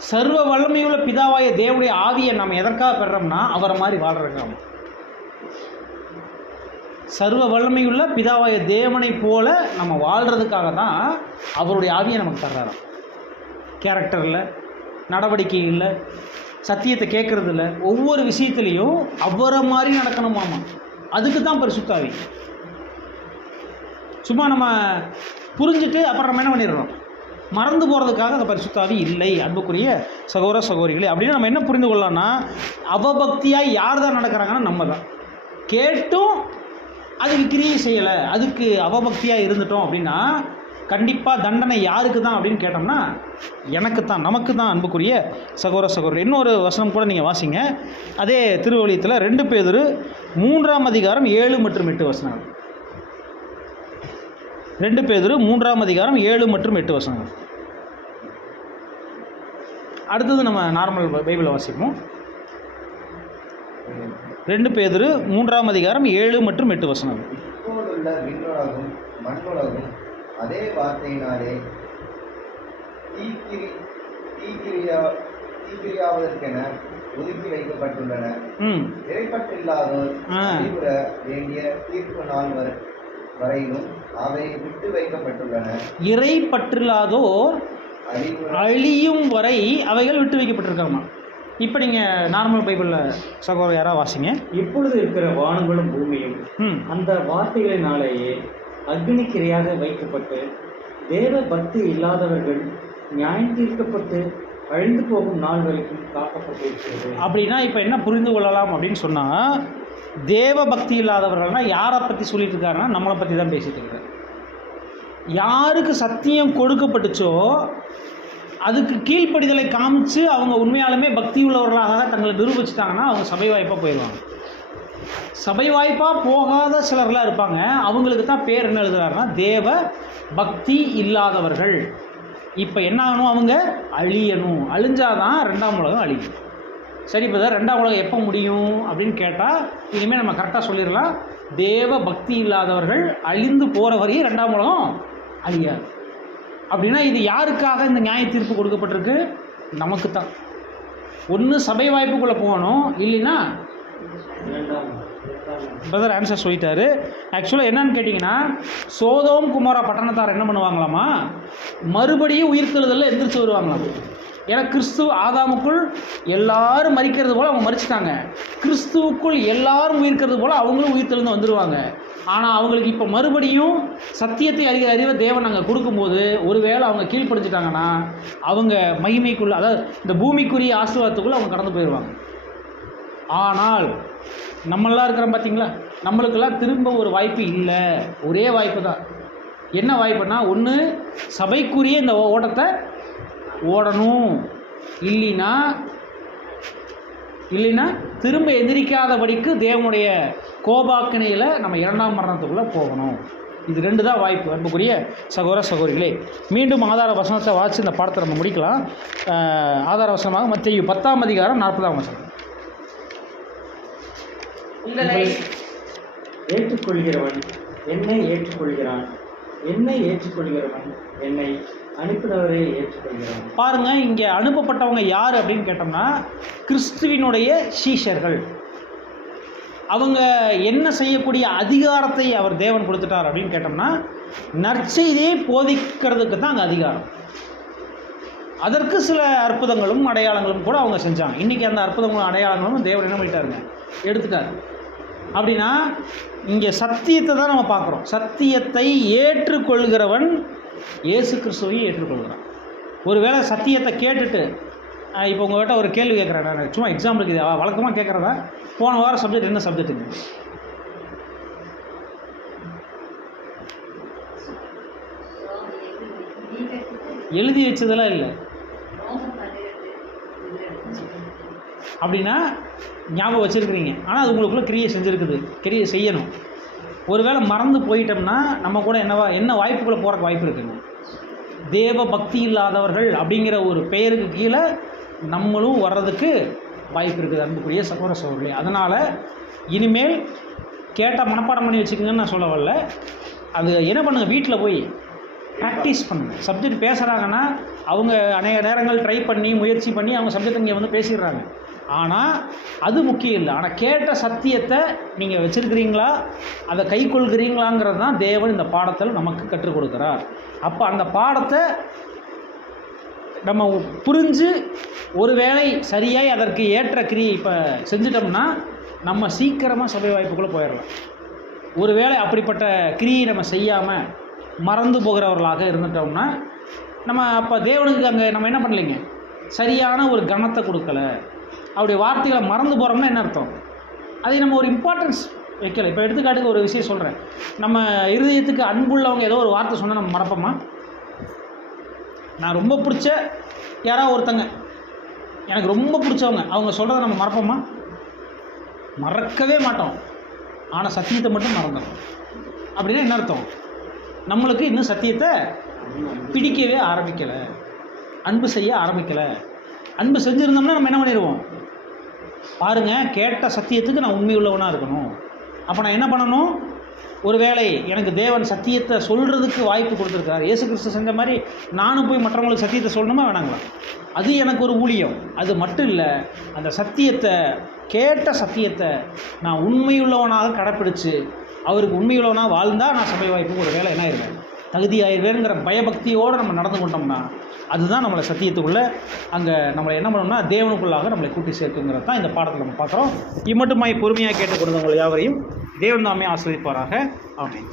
சர்வ வல்லமையுள்ள பிதாவாய தேவனுடைய ஆவியை நம்ம எதற்காக பெறோம்னா அவரை மாதிரி வாழ்றோம். சர்வ வல்லமையுள்ள பிதாவாய தேவனை போல நம்ம வாழ்கிறதுக்காக தான் அவருடைய ஆவியை நமக்கு தர்றாராம். கேரக்டரில், நடவடிக்கையில், சத்தியத்தை கேட்குறதில்ல, ஒவ்வொரு விஷயத்துலேயும் அவரை மாதிரி நடக்கணுமாமா. அதுக்கு தான் பரிசுத்த ஆவி. சும்மா நம்ம புரிஞ்சுட்டு அப்புறம் நம்ம என்ன பண்ணிடுறோம், மறந்து போகிறதுக்காக அந்த பரிசுத்த ஆவி இல்லை. அன்புக்குரிய சகோதர சகோதரிகளே, அப்படின்னு நம்ம என்ன புரிந்து கொள்ளலாம்னா, அவபக்தியாக யார் தான் நடக்கிறாங்கன்னா நம்ம தான். கேட்டும் அதுக்கு கிரியை செய்யலை, அதுக்கு அவபக்தியாக இருந்துட்டோம் அப்படின்னா கண்டிப்பாக தண்டனை யாருக்கு தான் அப்படின்னு கேட்டோம்னா எனக்கு தான், நமக்கு தான். அன்புக்குரிய சகோதர சகோதரி, இன்னொரு வசனம் கூட நீங்கள் வாசிங்க. அதே திருவழியத்தில் 2 பேதுரு 3ஆம் அதிகாரம் 7 மற்றும் 8 வசனம். 2 பேதுரு 3ஆம் அதிகாரம் 7 மற்றும் 8 வசனங்கள். அடுத்தது நம்ம நார்மல் பைபிளை வாசிப்போம். 2 பேதுரு 3ஆம் அதிகாரம் 7 மற்றும் 8 வசனங்கள். இப்போதுள்ள விண்ணுலகும் மண்ணுலகும் அதே வார்த்தையினாலே தீக்கிரியாவதற்கென ஒதுக்கி வைக்கப்பட்டுள்ளன. இறைப்பற்றில்லாதோர் அறிவுற வேண்டிய தீர்ப்பு நாள் வரையிலும் அவை விட்டு வைக்கப்பட்டுள்ளன. இறைப்பற்றில்லாதோர் அழியும் வரை அவைகள் விட்டு வைக்கப்பட்டிருக்காமா. இப்போ நீங்கள் நார்மல் பைபிளில் சகோதரர் யாராவது வாசிங்க. இப்பொழுது இருக்கிற வானங்களும் பூமியும் அந்த வார்த்தைகளினாலேயே அக்னிக்கிரையாக வைக்கப்பட்டு தேவ பக்தி இல்லாதவர்கள் நியாயம் தீர்க்கப்பட்டு அழிந்து போகும் நாள் வரைக்கும் காக்கப்பட்டிருக்கிறது. அப்படின்னா இப்போ என்ன புரிந்து கொள்ளலாம் அப்படின்னு சொன்னால், தேவ பக்தி இல்லாதவர்கள்னா யாரை பற்றி சொல்லிட்டு இருக்காருன்னா நம்மளை பற்றி தான் பேசிட்டு இருக்காரு. யாருக்கு சத்தியம் கொடுக்கப்பட்டுச்சோ அதுக்கு கீழ்ப்படிதலை காமிச்சு அவங்க உண்மையாலுமே பக்தி உள்ளவர்களாக தங்களை நிரூபிச்சிட்டாங்கன்னா அவங்க சபை வாய்ப்பாக போயிடுவாங்க. சபை வாய்ப்பாக போகாத சிலர்லாம் இருப்பாங்க. அவங்களுக்கு தான் பேர் என்ன எழுதுறாருன்னா தேவ பக்தி இல்லாதவர்கள். இப்போ என்ன ஆகணும்? அவங்க அழியணும். அழிஞ்சாதான் 2ஆம் உலகம் அழியும். சரி, இப்போ 2ஆம் உலகம் எப்போ முடியும் அப்படின்னு கேட்டால் இனிமேல் நம்ம கரெக்டாக சொல்லிடலாம். தேவ பக்தி இல்லாதவர்கள் அழிந்து போகிற வரையும் 2ஆம் உலகம் அழியாது. அப்படின்னா இது யாருக்காக இந்த நியாய தீர்ப்பு கொடுக்கப்பட்டிருக்கு? நமக்கு தான். ஒன்று சபை வாய்ப்புக்குள்ளே போகணும், இல்லைன்னா பிரதர் ஆன்சர் சொல்லிட்டாரு. ஆக்சுவலாக என்னன்னு கேட்டிங்கன்னா, சோதோம் குமாரா பட்டணத்தார் என்ன பண்ணுவாங்களாமா, மறுபடியும் உயிர்த்தெழுதலில் எந்திரிச்சு வருவாங்களாம். ஏன்னா கிறிஸ்துவ ஆதாமுக்குள் எல்லாரும் மரிக்கிறது போல் அவங்க மரிச்சிட்டாங்க. கிறிஸ்துவுக்குள் எல்லாரும் உயிர்க்கிறது போல் அவங்களும் உயிர்த்தெழுந்து வந்துடுவாங்க. ஆனால் அவங்களுக்கு இப்போ மறுபடியும் சத்தியத்தை அறிவை தேவன் அங்கே கொடுக்கும்போது ஒருவேளை அவங்க கீழ்ப்படுத்திட்டாங்கன்னா அவங்க மகிமைக்குள்ளே, அதாவது இந்த பூமிக்குரிய ஆசீர்வாதத்துக்குள்ளே அவங்க கடந்து போயிடுவாங்க. ஆனால் நம்மளாம் இருக்கிறோம் பார்த்தீங்களா, நம்மளுக்கெல்லாம் திரும்ப ஒரு வாய்ப்பு இல்லை. ஒரே வாய்ப்பு தான். என்ன வாய்ப்புனா, ஒன்று சபைக்குரிய இந்த ஓட்டத்தை ஓடணும், இல்லைன்னா திரும்ப எதிரிக்காதபடிக்கு தேவனுடைய கோபாக்கினையில் நம்ம 2ஆம் மரணத்துக்குள்ளே போகணும். இது 2 தான் வாய்ப்பு. அன்புக்குரிய சகோதர சகோதரிகளே, மீண்டும் ஆதார வசனத்தை வாசி இந்த பாடத்தை நம்ம முடிக்கலாம். ஆதார வசனமாக மத்தேயு 10ஆம் அதிகாரம் 40ஆம் வசனம். உங்களை ஏற்றுக்கொள்கிறவன் என்னை ஏற்றுக்கொள்கிறான், என்னை ஏற்றுக்கொள்கிறவன் என்னை அனுப்பினவரை ஏற்றுக்கொள்கிறான். பாருங்க, இங்கே அனுப்பப்பட்டவங்க யார் அப்படின்னு கேட்டோம்னா கிறிஸ்துவினுடைய சீஷர்கள். அவங்க என்ன செய்யக்கூடிய அதிகாரத்தை அவர் தேவன் கொடுத்துட்டார் அப்படின்னு கேட்டோம்னா நற்செய்தியை போதிக்கிறதுக்கு தான் அங்கே அதிகாரம். அதற்கு சில அற்புதங்களும் அடையாளங்களும் கூட அவங்க செஞ்சாங்க. இன்றைக்கி அந்த அற்புதங்களும் அடையாளங்களும் தேவன் என்ன பண்ணிட்டாருங்க, எடுத்துட்டார். அப்படின்னா இங்கே சத்தியத்தை தான் நம்ம பார்க்குறோம். சத்தியத்தை ஏற்றுக்கொள்கிறவன் இயேசு கிறிஸ்துவையும் ஏற்றுக்கொள்கிறான். ஒருவேளை சத்தியத்தை கேட்டுட்டு இப்போ உங்கள்கிட்ட ஒரு கேள்வி கேட்குறேன். நான் சும்மா எக்ஸாம்பிளுக்கு இது வழக்கமாக கேட்குறதா, போன வாரம் சப்ஜெக்ட் என்ன சப்ஜெக்ட்டுங்க? எழுதி வச்சதெல்லாம் இல்லை. அப்படின்னா ஞாபகம் வச்சுருக்கிறீங்க, ஆனால் அது உங்களுக்குள்ளே கிரியை செஞ்சுருக்குது. கிரியை செய்யணும். ஒருவேளை மறந்து போயிட்டோம்னா நம்ம கூட என்ன வாய்ப்புக்குள்ளே போகிறக்கு வாய்ப்பு இருக்குங்க. தேவ பக்தி இல்லாதவர்கள் அப்படிங்கிற ஒரு பெயருக்கு கீழே நம்மளும் வர்றதுக்கு வாய்ப்பு இருக்குது. அன்புக்குரிய சகோதர சகோதரர்களே, அதனால் இனிமேல் கேட்டால் மனப்பாடம் பண்ணி வச்சுக்கோங்கன்னு நான் சொல்ல வரல. அது என்ன பண்ணுங்கள், வீட்டில் போய் ப்ராக்டிஸ் பண்ணுங்கள். சப்ஜெக்ட் பேசுகிறாங்கன்னா அவங்க அநேக நேரங்கள் ட்ரை பண்ணி முயற்சி பண்ணி அவங்க சப்ஜெக்ட் இங்கே வந்து பேசிடுறாங்க. ஆனால் அது முக்கியம் இல்லை. ஆனால் கேட்ட சத்தியத்தை நீங்கள் வச்சுருக்கிறீங்களா, அதை கை கொள்கிறீங்களாங்கிறது தான் தேவன் இந்த பாடத்தில் நமக்கு கற்றுக் கொடுக்குறார். அப்போ அந்த பாடத்தை நம்ம புரிஞ்சு ஒருவேளை சரியாய் அதற்கு ஏற்ற கிரியை இப்போ செஞ்சிட்டோம்னா நம்ம சீக்கிரமாக சபை வாய்ப்புக்குள்ளே போயிடலாம். ஒருவேளை அப்படிப்பட்ட கிரியை நம்ம செய்யாமல் மறந்து போகிறவர்களாக இருந்துட்டோம்னா நம்ம அப்போ தேவனுக்கு அங்கே நம்ம என்ன பண்ணலைங்க, சரியான ஒரு கனத்தை கொடுக்கல. அவருடைய வார்த்தைகளை மறந்து போகிறோம்னா என்ன அர்த்தம், அதை நம்ம ஒரு இம்பார்ட்டன்ஸ் வைக்கல. இப்போ எடுத்துக்காட்டுக்கு ஒரு விஷயம் சொல்கிறேன். நம்ம இருதயத்துக்கு அன்புள்ளவங்க ஏதோ ஒரு வார்த்தை சொன்னால் நம்ம மறப்போமா? நான் ரொம்ப பிடிச்ச யாராவது ஒருத்தங்க, எனக்கு ரொம்ப பிடிச்சவங்க, அவங்க சொல்கிறத நம்ம மறப்போமா? மறக்கவே மாட்டோம். ஆனால் சத்தியத்தை மட்டும் மறந்துடும். அப்படின்னா என்ன அர்த்தம், நம்மளுக்கு இன்னும் சத்தியத்தை பிடிக்கவே ஆரம்பிக்கலை, அன்பு செய்ய ஆரம்பிக்கலை. அன்பு செஞ்சுருந்தோம்னா நம்ம என்ன பண்ணிடுவோம்? பாருங்கள், கேட்ட சத்தியத்துக்கு நான் உண்மை உள்ளவனாக இருக்கணும். அப்போ நான் என்ன பண்ணணும்? ஒரு வேளை எனக்கு தேவன் சத்தியத்தை சொல்கிறதுக்கு வாய்ப்பு கொடுத்துருக்காரு, இயேசு கிறிஸ்து செஞ்ச மாதிரி நானும் போய் மற்றவங்களுக்கு சத்தியத்தை சொல்லணுமா வேணாங்களா? அது எனக்கு ஒரு ஊழியம். அது மட்டும் இல்லை, அந்த சத்தியத்தை, கேட்ட சத்தியத்தை நான் உண்மையுள்ளவனாக கடைப்பிடிச்சு அவருக்கு உண்மையுள்ளவனாக வாழ்ந்தால் நான் சபை வாய்ப்புக்கு ஒரு வேலை என்ன ஆயிடுவேன், தகுதியாயிருவேங்கிற பயபக்தியோடு நம்ம நடந்து கொண்டோம்னா அதுதான் நம்மளை சத்தியத்துக்குள்ளே அங்கே நம்மளை என்ன பண்ணோம்னா தேவனுக்குள்ளாக நம்மளை கூட்டி சேர்க்குங்கிறது தான் இந்த பாடத்தில் நம்ம பார்க்குறோம். இம்மட்டுமாய் பொறுமையாக கேட்டுக் கொடுத்தவங்களை யாவரையும் தேவன் தாமே ஆசீர்வதிப்பாராக. ஆமென்.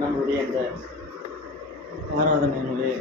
நம்மளுடைய இந்த ஆராதனையினுடைய